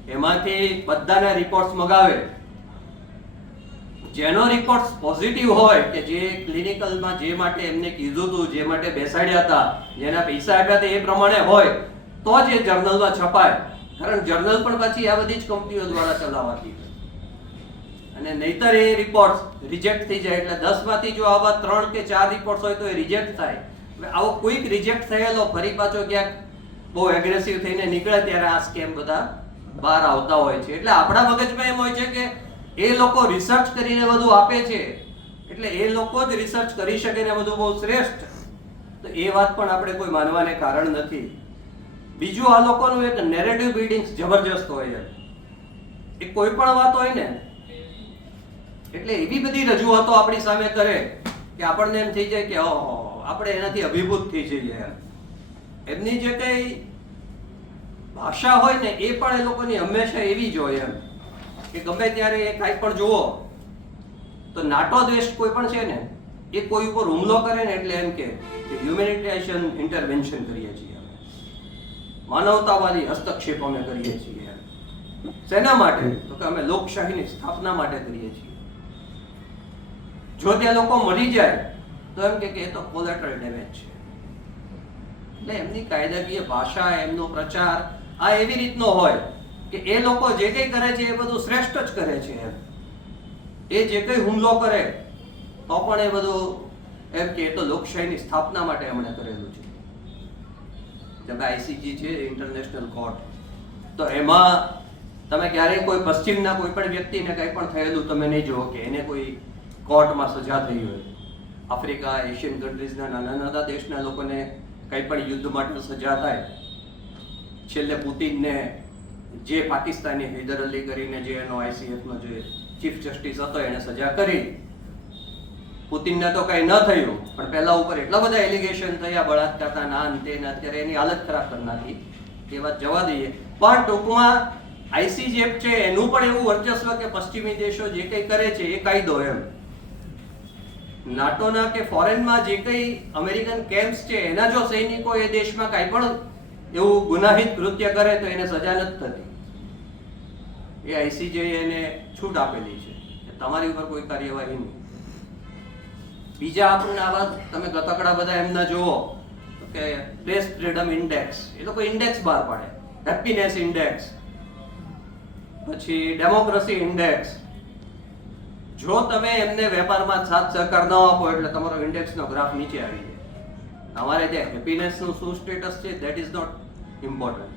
એમાંથી બધાના રિપોર્ટ્સ મગાવે. જેનો રિપોર્ટ્સ પોઝિટિવ હોય, કે જે ક્લિનિકલમાં જે માટે એમને કીધું હતું, જે માટે બેસાડ્યા હતા, જેના પૈસા આપ્યા હતા એ પ્રમાણે હોય તો જ એ જર્નલમાં છપાય. કારણ જર્નલ પણ પાછી આ બધી જ કંપનીઓ દ્વારા ચલાવાતી, અને નહીતર એ રિપોર્ટ્સ રિજેક્ટ થઈ જાય. એટલે 10 માંથી જો આવા 3 કે 4 રિપોર્ટ્સ હોય તો એ રિજેક્ટ થાય. આવો કોઈક રિજેક્ટ થયેલો ફરી પાછો ક્યાંક બહુ એગ્રેસિવ થઈને નીકળે ત્યારે આ સ્કેમ બધા બહાર આવતા હોય છે. એટલે આપણા મગજમાં એમ હોય છે કે એ લોકો રિસર્ચ કરીને બધું આપે છે એટલે એ લોકો જ રિસર્ચ કરી શકે ને બધું બહુ શ્રેષ્ઠ. તો એ વાત પણ આપણે કોઈ માનવાને કારણ નથી. બીજું, આ લોકોનું એક નેરેટિવ બિલ્ડિંગ જબરજસ્ત હોય છે. એ કોઈ પણ વાત હોય ને એટલે એવી બધી રજૂઆતો આપણી સામે કરે કે આપણને એમ થઈ જાય કે ઓહો, આપણે એનાથી અભિભૂત થઈ જઈએ. એમની જે કઈ ભાષા હોય ને એ પણ એ લોકોની હંમેશા એવી જ હોય એમ કે ગમે ત્યારે એ કાંઈ પણ જુઓ તો નાટો દ્વેષ કોઈ પણ છે ને એ કોઈ ઉપર હુમલો કરે ને એટલે એમ કે હ્યુમેનિટેશન ઇન્ટરવેન્શન કરીએ છીએ, માનવતાવાદી હસ્તક્ષેપ અમે કરીએ છીએ. શેના માટે? તો કે અમે લોકશાહીની સ્થાપના માટે કરીએ છીએ. જો ત્યાં લોકો મરી જાય તો એમ કે એ તો કોલેટરલ ડેમેજ છે. એટલે એમની કાયદાકીય ભાષા, એમનો પ્રચાર આ એવી રીતનો હોય કે એ લોકો જે કંઈ કરે છે એ બધું શ્રેષ્ઠ જ કરે છે. એ જે કંઈ હુમલો કરે તો પણ એ બધું એમ કે એ તો લોકશાહીની સ્થાપના માટે એમણે કરેલું છે. જેમ ICJ છે, ઇન્ટરનેશનલ કોર્ટ, તો એમાં તમે ક્યારેય કોઈ પશ્ચિમના કોઈ પણ વ્યક્તિને કંઈ પણ થયેલું તમે નહીં જુઓ કે એને કોઈ કોર્ટમાં સજા થઈ હોય. આફ્રિકા, એશિયન કન્ટ્રીઝના નાના નાના દેશના લોકોને કંઈ પણ યુદ્ધ માટે સજા થાય, છેલ્લે પુતિનને જે પાકિસ્તાની હૈદર અલી કરીને જે એનો ICFનો જે ચીફ જસ્ટિસ હતો એને સજા કરી. પુતિનને તો કંઈ ન થયું, પણ પહેલા ઉપર એટલા બધા એલિગેશન થયા બળાત્કારના, નાન તેને, અત્યારે એની હાલત ખરાબ કરી નાખી. એ વાત જવા દઈએ. પણ ટૂંકમાં ICJ છે એનું પણ એવું વર્ચસ્વ કે પશ્ચિમી દેશો જે કંઈ કરે છે એ કાયદો એમ. નાટોના કે ફોરેનમાં જે કંઈ અમેરિકન કેમ્પ્સ છે એના જો સૈનિકો એ દેશમાં કાંઈ પણ એવું ગુનાહિત કૃત્ય કરે તો એને સજા નથી થતી. એ ICJ એને છૂટ આપેલી છે કે તમારી ઉપર કોઈ કાર્યવાહી નહીં. બીજા આપણને આવા તમે ગતકડા બધા એમના જુઓ કે પ્રેસ ફ્રીડમ ઇન્ડેક્સ, એ લોકો ઇન્ડેક્સ બહાર પાડે, હેપીનેસ ઇન્ડેક્સ, પછી ડેમોક્રેસી ઇન્ડેક્સ. જો તમે એમને વેપારમાં સાથ સહકાર ન આપો એટલે તમારો ઇન્ડેક્સનો ગ્રાફ નીચે આવી જાય. તમારે ત્યાં હેપીનેસનું શું સ્ટેટસ છે દેટ ઇઝ નોટ ઇમ્પોર્ટન્ટ.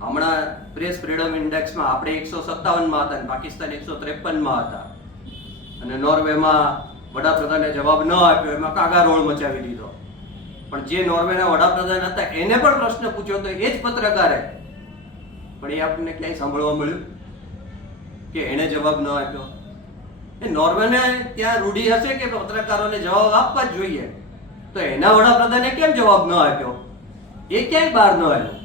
હમણાં પ્રેસ ફ્રીડમ ઇન્ડેક્સમાં આપણે 157માં હતા અને પાકિસ્તાન 153માં હતા, અને નોર્વેમાં વડાપ્રધાને જવાબ ન આપ્યો, એમાં કાગારોળ મચાવી દીધો. પણ જે નોર્વેના વડાપ્રધાન હતા એને પણ પ્રશ્ન પૂછ્યો તો એ જ પત્રકારે, પણ એ આપણને ક્યાંય સાંભળવા મળ્યું કે એને જવાબ ન આપ્યો. એ નોર્વેને ત્યાં રૂઢી હશે કે પત્રકારોને જવાબ આપવા જ જોઈએ, તો એના વડાપ્રધાને કેમ જવાબ ન આપ્યો? એ ક્યાંય બહાર ન આવ્યો.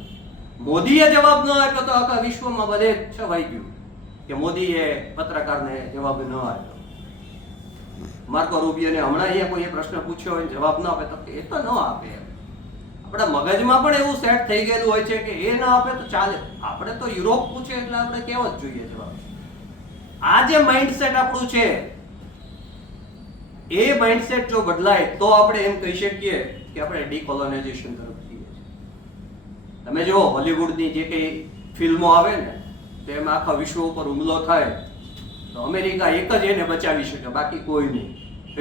મોદીએ જવાબ ન આપ્યો તો આખા વિશ્વમાં બધે છવાઈ ગયું કે મોદીએ પત્રકારને જવાબ ન આપ્યો. માર્કો રૂબિયોને હમણાં અહીંયા કોઈ પ્રશ્ન પૂછ્યો હોય જવાબ ન આપે તો એ તો ન આપે. આપણા મગજમાં પણ એવું સેટ થઈ ગયેલું હોય છે કે એ ન આપે તો ચાલે, આપણે તો યુરોપ પૂછે એટલે આપણે કેવો જ જોઈએ જવાબ. આ જે માઇન્ડસેટ આપણું છે એ માઇન્ડસેટ જો બદલાય તો આપણે એમ કહી શકીએ કે આપણે ડીકોલોનાઇઝેશન તરફ જઈએ છીએ. તમે જો હોલિવૂડની જે કંઈ ફિલ્મો આવે ને તો એમાં આખા વિશ્વ ઉપર હુમલો થાય તો અમેરિકા એક જ એને બચાવી શકે, બાકી કોઈ નહીં.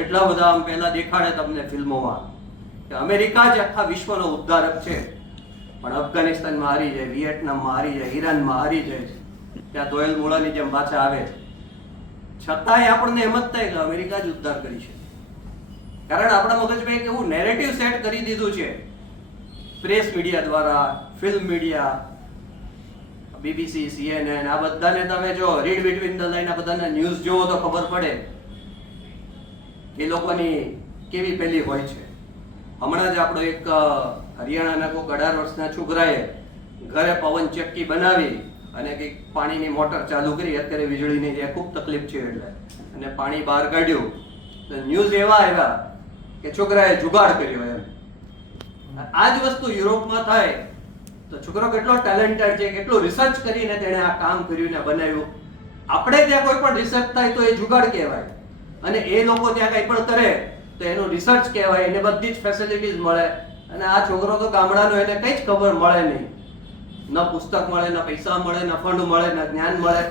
એટલા બધા આમ પહેલા દેખાડે તમને ફિલ્મોમાં કે અમેરિકા જ આખા વિશ્વનો ઉદ્ધારક છે, પણ અફઘાનિસ્તાનમાં હારી જાય, વિયેટનામમાં હારી જાય, ઈરાનમાં હારી જાય, ત્યાં દોયલ મૂળાની જેમ પાછા આવે. છતાંય આપણને એમ જ થાય કે અમેરિકા જ ઉદ્ધાર કરી છે. કારણ આપણા મગજમાં એક એવું નેરેટિવ સેટ કરી દીધું છે પ્રેસ મીડિયા દ્વારા, ફિલ્મ મીડિયા, BBC, CNN, આ બધાને તમે જો રીડ બિટવીન ધ લાઈન આ બધાના ન્યૂઝ જોવો તો ખબર પડે એ લોકોની કેવી પેલી હોય છે. હમણાં જ આપણો એક હરિયાણાના કોઈ 18 વર્ષના છોકરાએ ઘરે પવન ચક્કી બનાવી અને કંઈક પાણીની મોટર ચાલુ કરી, અત્યારે વીજળીની જે ખૂબ તકલીફ છે એટલે, અને પાણી બહાર કાઢ્યું તો ન્યૂઝ એવા આવ્યા કે છોકરાએ જુગાડ કર્યો એમ. આ જ વસ્તુ યુરોપમાં થાય તો છોકરો કેટલો ટેલેન્ટેડ છે, કેટલું રિસર્ચ કરીને તેણે આ કામ કર્યું ને બનાવ્યું. આપણે ત્યાં કોઈ પણ રિસર્ચ થાય તો એ જુગાડ કહેવાય, અને એ લોકો ત્યાં કંઈ પણ કરે તો એનું રિસર્ચ કહેવાય, એને બધી જ ફેસિલિટીઝ મળે. અને આ છોકરો તો ગામડાનો, એને કંઈ જ ખબર મળે નહીં, ન પુસ્તક મળે, ન પૈસા મળે, ન ફંડ મળે, ન જ્ઞાન મળે.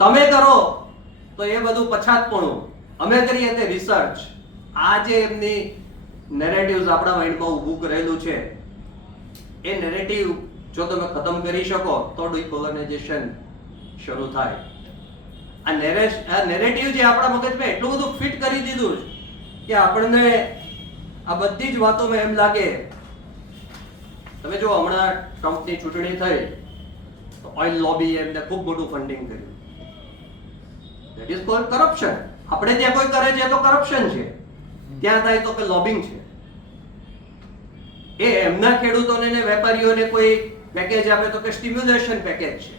તમે કરો તો એ બધું પછાતપણું, અમે કરીએ તે રિસર્ચ. આ જે એમની નેરેટિવ્સ આપણા માઇન્ડમાં ઊભું કરેલું છે એ નેરેટિવ જો તમે ખતમ કરી શકો તો ડિકોલોનાઇઝેશન શરૂ થાય. આ નેરેટિવ જે આપણા મગજમાં એટલું બધું ફિટ કરી દીધું કે આપણને આ બધી જ વાતોમાં એમ લાગે. તમે જો હમણાં ટ્રમ્પની ચૂંટણી થઈ તો ઓઇલ લોબી એમને ખૂબ મોટું ફંડિંગ કર્યું. That is cold corruption. આપણે ત્યાં કોઈ કરે છે તો કરપ્શન છે, ત્યાં થાય તો કે લોબિંગ છે. એ એમના ખેડૂતોને ને વેપારીઓને કોઈ પેકેજ આપે તો કે સ્ટિમ્યુલેશન પેકેજ છે,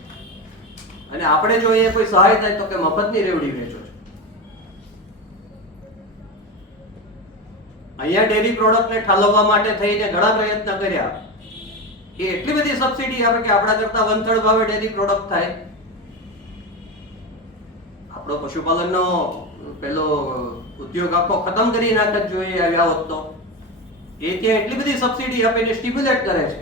અને આપણે જો એ કોઈ સહાય થાય તો કે મફતની રેવડી વેચો છો. અહીંયા ડેરી પ્રોડક્ટને ઠાલવવા માટે થઈને ઘણા પ્રયત્ન કર્યા. એ એટલી બધી સબસિડી આપે કે આપણા કરતા 1/3 ભાવે ડેરી પ્રોડક્ટ થાય. આપણો પશુપાલનનો પેલો ઉદ્યોગ આખો ખતમ કરી નાખત જોઈએ આવ્યા હોત તો. એ ત્યાં એટલી બધી સબસિડી આપીને સ્ટિમ્યુલેટ કરે છે,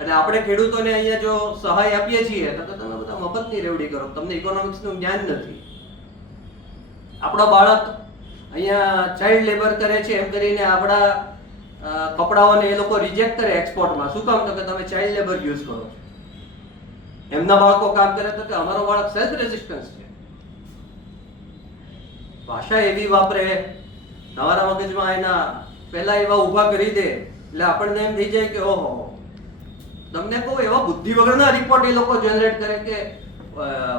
અને આપણે ખેડૂતોને અહીંયા જો સહાય આપીએ છીએ તો તમે બધા મફતની રેવડી કરો, તમને ઇકોનોમિક્સનું જ્ઞાન નથી. આપણો બાળક અહીંયા ચાઇલ્ડ લેબર કરે છે એમ કરીને આપણા કપડાઓને એ લોકો રિજેક્ટ કરે એક્સપોર્ટમાં. શું કામ? તો કે તમે ચાઇલ્ડ લેબર યુઝ કરો છો. એમના બાળકો કામ કરે તો કે અમારો બાળક સેલ્ફ રેઝિસ્ટન્સ છે. ભાષા એવી વાપરે, તમારા મગજમાં એના પહેલા એવા ઊભા કરી દે એટલે આપણને એમ થઈ જાય કે ઓહો, તમને કહું એવા બુદ્ધિ વગરના રિપોર્ટ એ લોકો જનરેટ કરે કે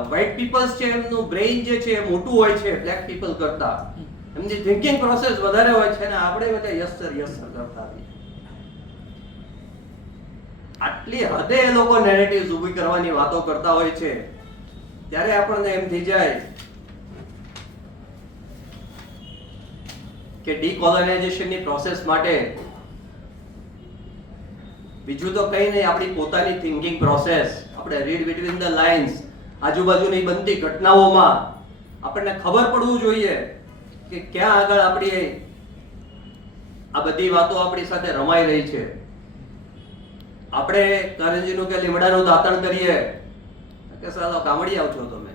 વ્હાઇટ પીપલ્સ છે એમનું બ્રેઇન જે છે એ મોટું હોય છે બ્લેક પીપલ કરતા, એમની થિંકિંગ પ્રોસેસ વધારે હોય છે ને આપણે બધા યસ સર કરતા આવીએ. આટલી હદે એ લોકો નેરેટિવ્સ ઊભી કરવાની વાતો કરતા હોય છે ત્યારે આપણને એમ થઈ જાય કે ડીકોલોનાઇઝેશનની પ્રોસેસ માટે બીજું તો કઈ નહીં, આપણી પોતાની થિંકિંગ પ્રોસેસ, આપણે રીડ બિટવીન ધ લાઇન્સ, આજુબાજુની બનતી ઘટનાઓમાં આપણને ખબર પડવું જોઈએ કે ક્યાં આગળ આપણી આ બધી વાતો આપણી સાથે રમાઈ રહી છે. આપણે કરંજીનું કે લીમડાનું દાંતણ કરીએ કે સાલો કામડી આવશો તમે,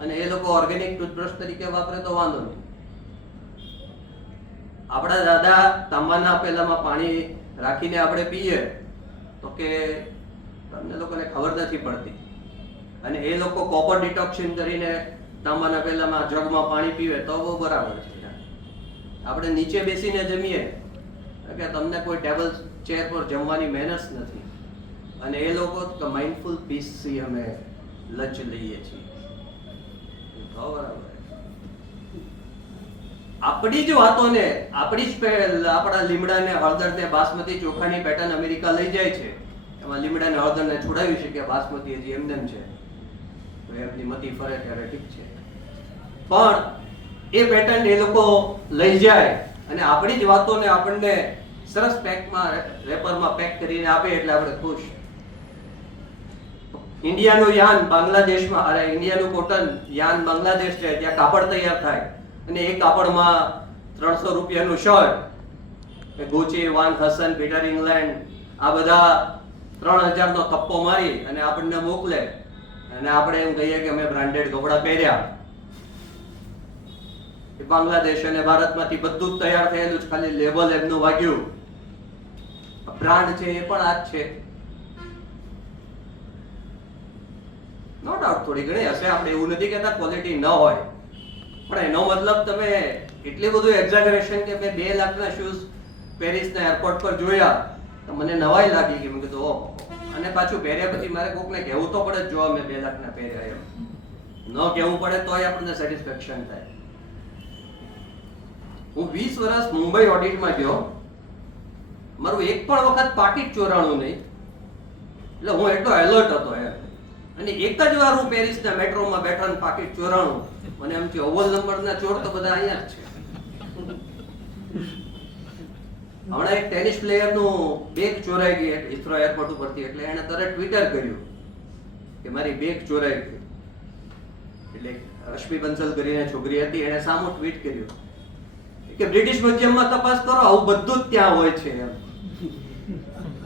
અને એ લોકો ઓર્ગેનિક ટૂથબ્રશ તરીકે વાપરે તો વાંધો નહીં. આપણા દાદા તાંબાના પેલામાં પાણી રાખીને આપણે પીએ તો કે તમને લોકોને ખબર નથી પડતી, અને એ લોકો કોપર ડિટોક્શન કરીને તાંબાના પેલામાં જગમાં પાણી પીવે તો બહુ બરાબર છે. આપણે નીચે બેસીને જમીએ કે તમને કોઈ ટેબલ ચેર પર જમવાની મહેનત નથી, અને એ લોકો માઇન્ડફુલ પીસથી અમે લંચ લઈએ છીએ તો બરાબર. આપણી જ વાતોને, આપણી જ આપણા લીમડાને હળદરને બાસમતી ચોખાની પેટર્ન અમેરિકા લઈ જાય છે, એમાં લીમડાને હળદરને છોડાવી શકે, બાસમતી હજી એમને છે તો એમની મતી ફરે ત્યારે ઠીક છે, પણ એ પેટર્ન એ લોકો લઈ જાય અને આપણી જ વાતોને આપણને સરસ પેકમાં રેપરમાં પેક કરીને આપે એટલે આપણે ખુશ. ઇન્ડિયાનું યાન બાંગ્લાદેશમાં, અરે ઇન્ડિયાનું કોટન યાન બાંગ્લાદેશ છે, ત્યાં કાપડ તૈયાર થાય અને એ કાપડમાં 300 રૂપિયાનું શર્ટ ગોચી, વાન હસન, પીટર ઇંગ્લેન્ડ આ બધા 3000 નો કપ્પો મારી અને આપણને મોકલે અને આપણે એમ કહીએ કે અમે બ્રાન્ડેડ કપડા પહેર્યા. બાંગ્લાદેશ અને ભારતમાંથી બધું જ તૈયાર થયેલું છે, ખાલી લેબલ એમનું વાગ્યું, બ્રાન્ડ છે એ પણ આ જ છે. નો ડાઉટ થોડી ઘણી હશે, આપણે એવું નથી કહેતા ક્વોલિટી ન હોય, પણ એનો મતલબ તમે એટલી બધું એક્ઝેગરેશન કે મેં 2 લાખના શૂઝ પેરિસના એરપોર્ટ પર જોયા તો મને નવાઈ લાગી કે મેં કીધું ઓહો, અને પાછું પહેર્યા પછી મારે કોકને કહેવું તો પડે જો મેં 2 લાખના પહેર્યા, એમ ન કહેવું પડે તોય આપણને સેટિસ્ફેક્શન થાય. હું 20 વર્ષ મુંબઈ ઓડિટમાં ગયો, મારું એક પણ વખત પાકીટ ચોરાણું નહીં, એટલે હું એટલો એલર્ટ હતો એમ. અને એક જ વાર હું પેરિસના મેટ્રોમાં બેઠો ને પાકીટ ચોરાણું, મને એમ થયું અવ્વલ નંબરના ચોર તો બધા અહીંયા જ છે. હમણાં એક ટેનિસ પ્લેયરનું બેગ ચોરાઈ ગઈ હિથ્રો એરપોર્ટ ઉપરથી, એટલે એણે તરત ટ્વિટર કર્યું કે મારી બેગ ચોરાઈ ગઈ. એટલે રશ્મિ બંસલ કરીને છોકરી હતી, એણે સામું ટ્વીટ કર્યું કે બ્રિટિશ મ્યુઝિયમમાં તપાસ કરો, આવું બધું જ ત્યાં હોય છે એમ.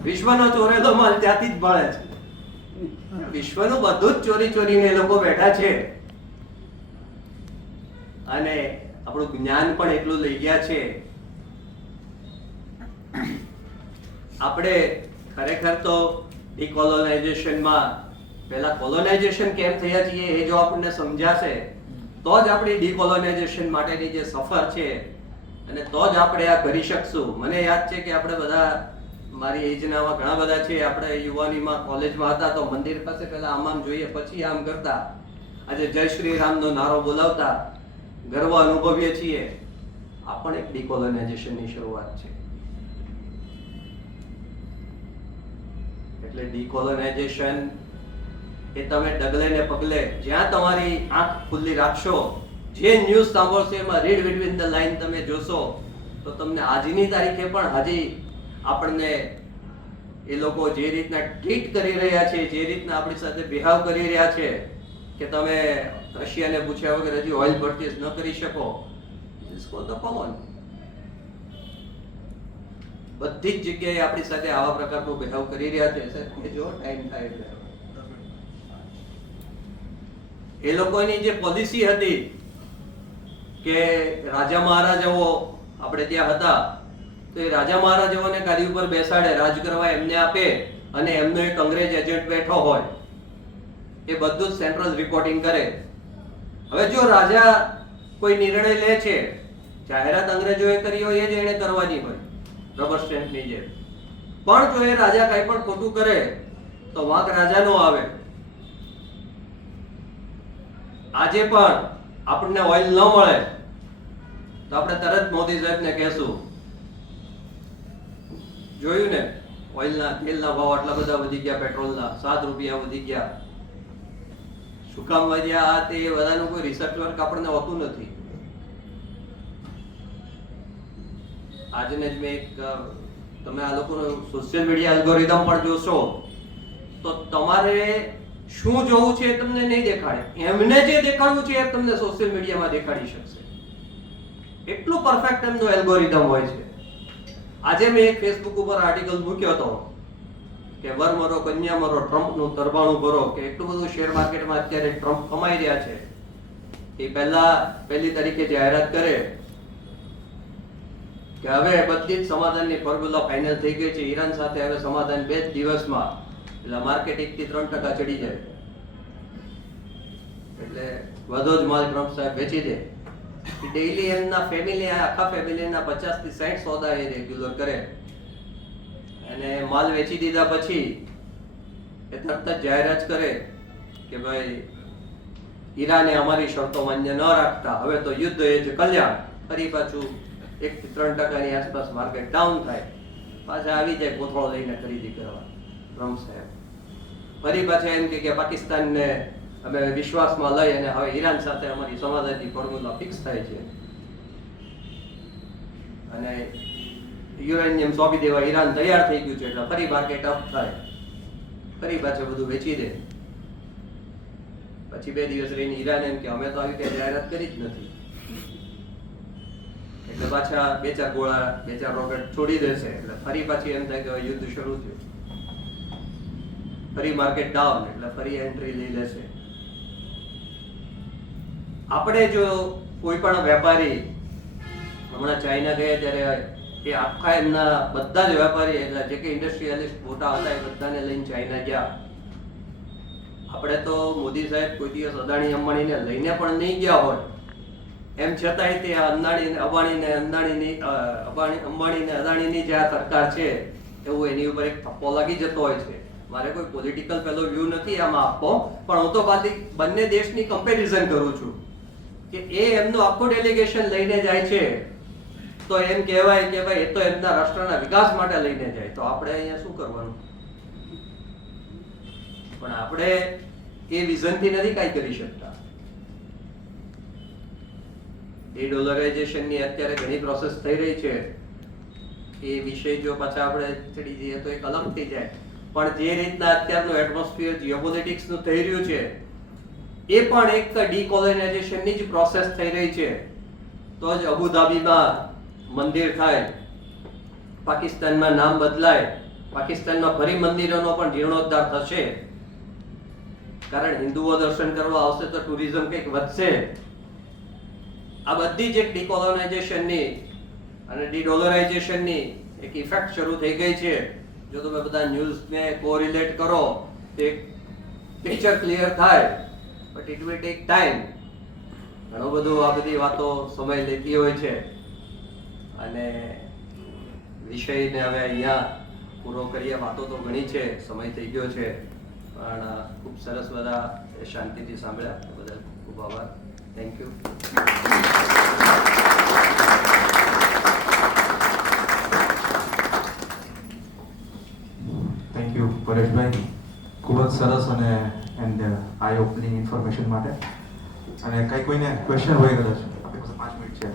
વિશ્વનો ચોરેલો માલ ત્યાંથી જ મળે છે. વિશ્વનું બધું જ ચોરી ચોરીને એ લોકો બેઠા છે, અને આપણું જ્ઞાન પણ એટલું લઈ ગયા છે. આપણે ખરેખર તો ડીકોલોનાઇઝેશનમાં પહેલા કોલોનાઇઝેશન કેમ થયા છીએ એ જો આપણને સમજાશે તો જ આપણી ડીકોલોનાઇઝેશન માટેની જે સફર છે અને તો જ આપણે આ કરી શકશું. મને યાદ છે કે આપણે બધા, મારી એજનામાં ઘણા બધા છે, આપણે યુવાનીમાં કોલેજમાં હતા તો મંદિર પાસે પહેલા આમ જોઈએ પછી આમ કરતા, આજે જય શ્રી રામનો નારો બોલાવતા ગર્વ અનુભવીએ છીએ. આ પણ એક ડીકોલોનાઇઝેશનની શરૂઆત છે. એટલે ડીકોલોનાઇઝેશન એ તમે ડગલે ને પગલે જ્યાં તમારી આંખ ખુલ્લી રાખશો, જે ન્યૂઝ સાંભળશો એમાં રીડ બિટવીન ધ લાઇન તમે જોશો તો તમને આજની તારીખે પણ હજી આપણને એ લોકો જે રીતના ટ્રીટ કરી રહ્યા છે, જે રીતના આપણી સાથે બિહેવ કરી રહ્યા છે કે તમે રશિયાને પૂછ્યા વગર હજી ઓઇલ પરચેસ ન કરી શકો, ઇટ્સ ધ કોમન. બધી જ જગ્યાએ આપણી સાથે આવા પ્રકારનું બિહેવ કરી રહ્યા છે. જો ટાઈમ થાય એટલે એ લોકોની જે પોલિસી હતી કે રાજા મહારાજાઓ આપણે ત્યાં હતા તો એ રાજા મહારાજાઓને ગાદી ઉપર બેસાડે, રાજ કરવા એમને આપે, અને એમનો એક અંગ્રેજ એજન્ટ બેઠો હોય, એ બધું જ સેન્ટ્રલ રિપોર્ટિંગ કરે. હવે જો રાજા કોઈ નિર્ણય લે છે, જાહેરાત અંગ્રેજોએ કરી હોય એ જ એને કરવાની હોય, રબર સ્ટેમ્પની જેમ. પણ જો એ રાજા કંઈ પણ ખોટું કરે તો વાંક રાજાનો આવે. આજે પણ આપણને ઓઇલ ન મળે તો આપણે તરત મોદી સાહેબને કહેશું, જોયું ને ઓઇલના તેલના ભાવ આટલા બધા વધી ગયા, પેટ્રોલના 7 રૂપિયા વધી ગયા. શું કામ વધ્યા? આ તે બધાનું કોઈ રિસર્ચ વર્ક આપણને હોતું નથી. આજને જ મેં તમે આ લોકોનો સોશિયલ મીડિયા એલ્ગોરિધમ પણ જોશો તો તમારે શું જોવું છે એ તમને નહીં દેખાડે, એમને જે દેખાડવું છે એ તમને સોશિયલ મીડિયામાં દેખાડી શકશે. એટલું પરફેક્ટ એમનું એલ્ગોરિધમ હોય છે. આજે મેં એક ફેસબુક ઉપર આર્ટિકલ મૂક્યો હતો કે વર મરો કન્યા મરો, ટ્રમ્પનું તરબાણું ભરો, કે એટલું બધું શેર માર્કેટમાં અત્યારે ટ્રમ્પ કમાઈ રહ્યા છે. એ પહેલી તારીખે જાહેરાત કરે કે હવે બધી જ સમાધાનની ફોર્મ્યુલા ફાઇનલ થઈ ગઈ છે, ઈરાન સાથે હવે સમાધાન 2 જ દિવસમાં, એટલે માર્કેટ 1 થી 3% ચડી જાય, એટલે વધુ જ માલ ટ્રમ્પ સાહેબ વેચી દે. ડેઈલી એમના ફેમિલી, આખા ફેમિલીના 50 થી 60 સોદા એ રેગ્યુલર કરે, અને માલ વેચી દીધા પછી એ તરત જ જાહેરાત કરે કે ભાઈ ઈરાને અમારી શરતો માન્ય ન રાખતા, હવે તો યુદ્ધ એ જ કલ્યાણ. ફરી પાછું 1 થી 3% આસપાસ માર્કેટ ડાઉન થાય, પાછા આવી જાય કોથળો લઈને ખરીદી કરવા ટ્રમ્પ સાહેબ. ફરી પાછા એમ કે પાકિસ્તાનને અમે વિશ્વાસમાં લઈ અને હવે ઈરાન સાથે અમારી સમાધાનની ફોર્મ્યુલા ફિક્સ થાય છે, અને યુરેનિયમ સોંપી દેવા ઈરાન તૈયાર થઈ ગયું છે, એટલે ફરી માર્કેટ અપ થાય, ફરી પાછું બધું વેચી દે. પછી 2 દિવસ રહીને ઈરાન એમ કે અમે તો આવી રીતે જાહેરાત કરી જ નથી, એટલે પાછા 2-4 ગોળા 2-4 રોકેટ છોડી દેશે, એટલે ફરી પાછી એમ થાય કે યુદ્ધ શરૂ થયું, ફરી માર્કેટ ડાઉન, એટલે ફરી એન્ટ્રી લઈ લેશે. આપણે જો કોઈ પણ વેપારી, હમણાં ચાઇના ગયા ત્યારે એ આખા એમના બધા જ વેપારી, એટલે જે કે ઇન્ડસ્ટ્રીયલિસ્ટ મોટા હતા એ બધાને લઈને ચાઇના ગયા. આપણે તો મોદી સાહેબ કોઈ દિવસ અદાણી અંબાણીને લઈને પણ નહીં ગયા હોય, એમ છતાંય તે અંબાણીને અદાણીની જે આ સરકાર છે એવું એની ઉપર એક થપ્પો લાગી જતો હોય છે. મારે કોઈ પોલિટિકલ પેલો વ્યૂ નથી આમાં આપવો, પણ હું તો બંને દેશની કમ્પેરિઝન કરું છું કે એ એમનું આખું ડેલિગેશન લઈને જાય છે તો એમ કહેવાય કે ભાઈ એ તો એમના રાષ્ટ્રના વિકાસ માટે લઈને જાય, તો આપણે અહીંયા શું કરવાનું? પણ આપણે એ વિઝનથી નથી કાંઈ કરી શકતા. ડી-ડોલરાઇઝેશનની અત્યારે ઘણી પ્રોસેસ થઈ રહી છે, એ વિષય જો પાછા આપણે ચડી જઈએ તો એક અલગ થઈ જાય. પણ જે રીતના અત્યારનું એટમોસ્ફિયર જીઓપોલિટિક્સનું થઈ રહ્યું છે એ પણ એક ડીકોલોનાઇઝેશનની જ પ્રોસેસ થઈ રહી છે. તો જ અબુધાબીમાં મંદિર થાય, પાકિસ્તાનમાં નામ બદલાય, પાકિસ્તાનમાં ફરી મંદિરોનો પણ જીર્ણોદ્ધાર થશે, કારણ હિન્દુઓ દર્શન કરવા આવશે તો ટુરિઝમ કંઈક વધશે. આ બધી જ એક ડીકોલોનાઇઝેશનની અને ડી-ડોલરાઇઝેશનની એક ઇફેક્ટ શરૂ થઈ ગઈ છે. જો તમે બધા ન્યૂઝને કોરિલેટ કરો તો એક પિક્ચર ક્લિયર થાય, but it will take time. ઘણું બધું આ બધી વાતો સમય લેતી હોય છે, અને વિષયને હવે અહીંયા પૂરો કરીએ. વાતો તો ઘણી છે, સમય થઈ ગયો છે, પણ ખૂબ સરસ બધા શાંતિથી સાંભળ્યા, બદલ ખૂબ આભાર. Thank you. થેન્ક યુ પરેશભાઈ, ખૂબ જ સરસ અને આઈ ઓપનિંગ ઇન્ફોર્મેશન માટે. અને કોઈને ક્વેશ્ચન હોય કદાચ, આપણી પાસે 5 મિનિટ છે.